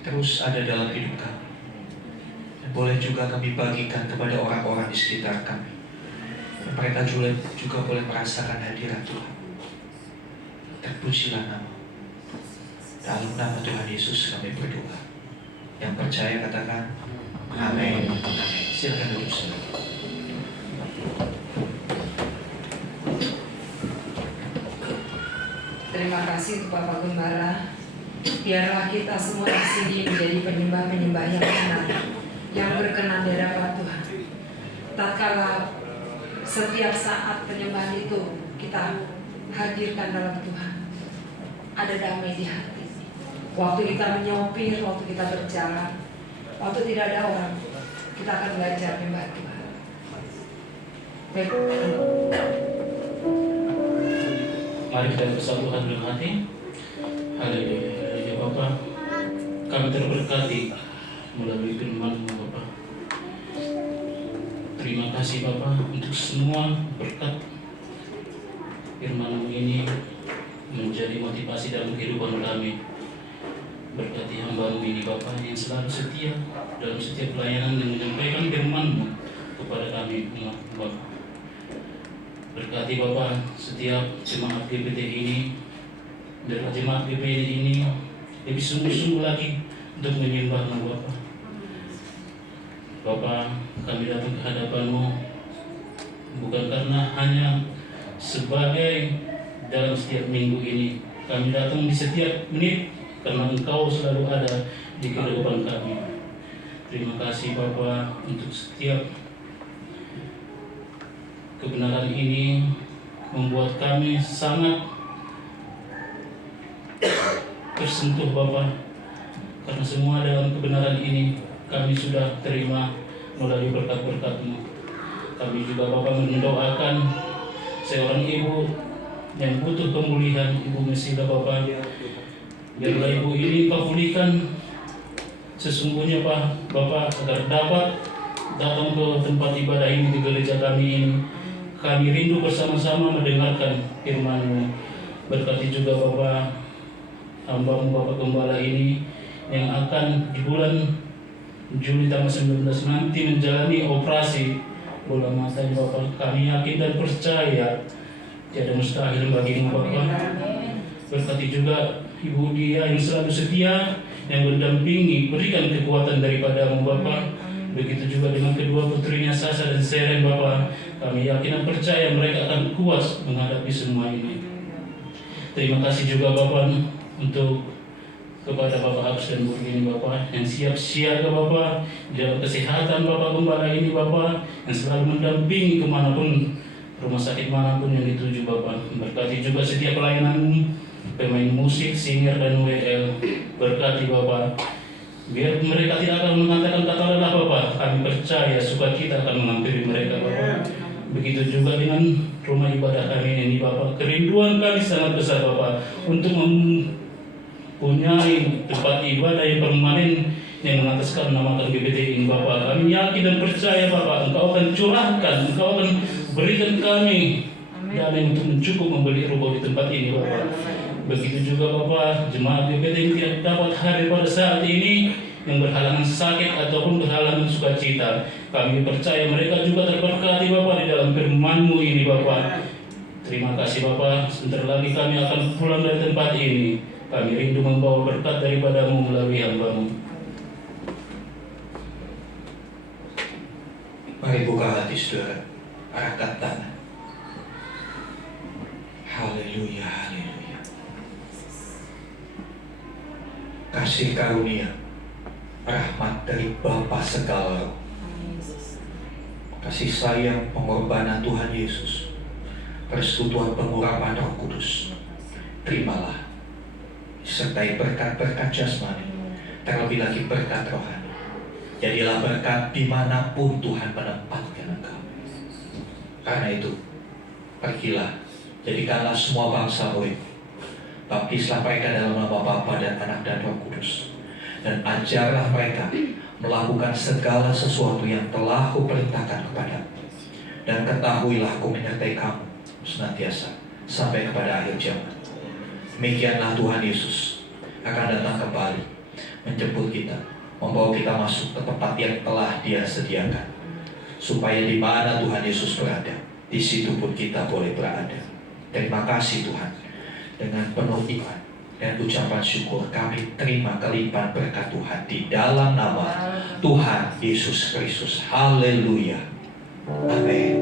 terus ada dalam hidup kami. Dan boleh juga kami bagikan kepada orang-orang di sekitar kami. Dan mereka juga boleh merasakan hadirat Tuhan. Terpujilah nama. Dalam nama Tuhan Yesus kami berdoa. Yang percaya katakan amin. Amin. Silakan duduk saudara. Terima kasih Bapak Gembala. Biarlah kita semua di sini menjadi penyembah-penyembah yang benar, yang berkenan di hadapan Tuhan. Tatkala setiap saat penyembahan itu kita hadirkan dalam Tuhan, ada damai di hati. Waktu kita menyopir, waktu kita berjalan, waktu tidak ada orang, kita akan belajar menyembah Tuhan. Baik. Mari kita bersatu hati dengan hati. Haleluya. Haleluya Bapa. Kami terberkati melalui firman-Mu Bapa. Terima kasih Bapa untuk semua berkat firman-Mu ini menjadi motivasi dalam kehidupan kami. Berkati hamba-Mu ini Bapa yang selalu setia dalam setiap pelayanan dan menyampaikan firman-Mu kepada kami umat Bapa. Berkati Bapa setiap jemaat GPT ini dan jemaat GPT ini lebih sungguh-sungguh lagi untuk menyembah-Mu Bapa. Bapa, kami datang ke hadapan-Mu bukan karena hanya sebagai dalam setiap minggu ini. Kami datang di setiap menit karena Engkau selalu ada di kehidupan kami. Terima kasih Bapa untuk setiap kebenaran ini membuat kami sangat tersentuh Bapa, karena semua dalam kebenaran ini kami sudah terima melalui berkat-berkat-Mu. Kami juga Bapa mendoakan seorang ibu yang butuh pemulihan, Ibu Mesida Bapa. Biarlah ibu ini Kau pulihkan sesungguhnya Bapa, agar dapat datang ke tempat ibadah ini di gereja kami ini. Kami rindu bersama-sama mendengarkan firman-Mu. Berkati juga Bapa hamba-Mu Bapak Gembala ini yang akan di bulan Juli tanggal 19 nanti menjalani operasi bola matanya Bapa. Kami yakin dan percaya tiada mustahil bagi-Mu Bapa. Berkati juga Ibu Dia yang selalu setia, yang mendampingi, berikan kekuatan daripada-Mu Bapa. Begitu juga dengan kedua putrinya Sasa dan Seren Bapa. Kami yakin dan percaya mereka akan kuat menghadapi semua ini. Terima kasih juga Bapa untuk kepada Bapak Habs dan Bu ini Bapa yang siap siaga Bapa dalam kesehatan Bapak Gembala ini Bapa, yang selalu mendampingi kemanapun rumah sakit manapun yang dituju Bapa. Berkati juga setiap pelayanan pemain musik, singer dan WL. Berkati Bapa. Biar mereka tidak akan mengatakan kata lelah Bapa, kami percaya sukacita akan menghampiri mereka Bapa. Begitu juga dengan rumah ibadah kami ini Bapa. Kerinduan kami sangat besar Bapa untuk mempunyai tempat ibadah yang permanen yang mengataskan namakan GBT ini Bapak. Kami yakin dan percaya Bapak, Engkau akan curahkan, Engkau akan berikan kami dana untuk mencukup membeli ruko di tempat ini Bapak. Begitu juga Bapak, jemaat GBT yang tidak dapat hadir pada saat ini, yang berhalangan sakit ataupun berhalangan sukacita, kami percaya mereka juga terberkati Bapak di dalam firman-Mu ini Bapak. Terima kasih Bapak, sebentar lagi kami akan pulang dari tempat ini. Kami rindu membawa berkat daripada-Mu melalui hamba-Mu. Mari buka hati saudara, arahkan tangan. Haleluya, haleluya. Kasih karunia, rahmat dari Bapa segala roh, kasih sayang pengorbanan Tuhan Yesus, persekutuan pengurapan Roh Kudus, terimalah, sertai berkat-berkat jasmani, terlebih lagi berkat rohani. Jadilah berkat dimanapun Tuhan menempatkan engkau. Karena itu, pergilah, jadikanlah semua bangsa murid, baptislah mereka dalam nama Bapa dan Anak dan Roh Kudus, dan ajarlah mereka melakukan segala sesuatu yang telah Kuperintahkan kepadamu. Dan ketahuilah Aku menyertai kamu senantiasa sampai kepada akhir zaman. Demikianlah Tuhan Yesus akan datang kembali menjemput kita, membawa kita masuk ke tempat yang telah Dia sediakan, supaya di mana Tuhan Yesus berada, di situ pun kita boleh berada. Terima kasih Tuhan. Dengan penuh iman dan ucapan syukur kami terima kelimpahan berkat Tuhan di dalam nama Tuhan Yesus Kristus. Haleluya. Amin.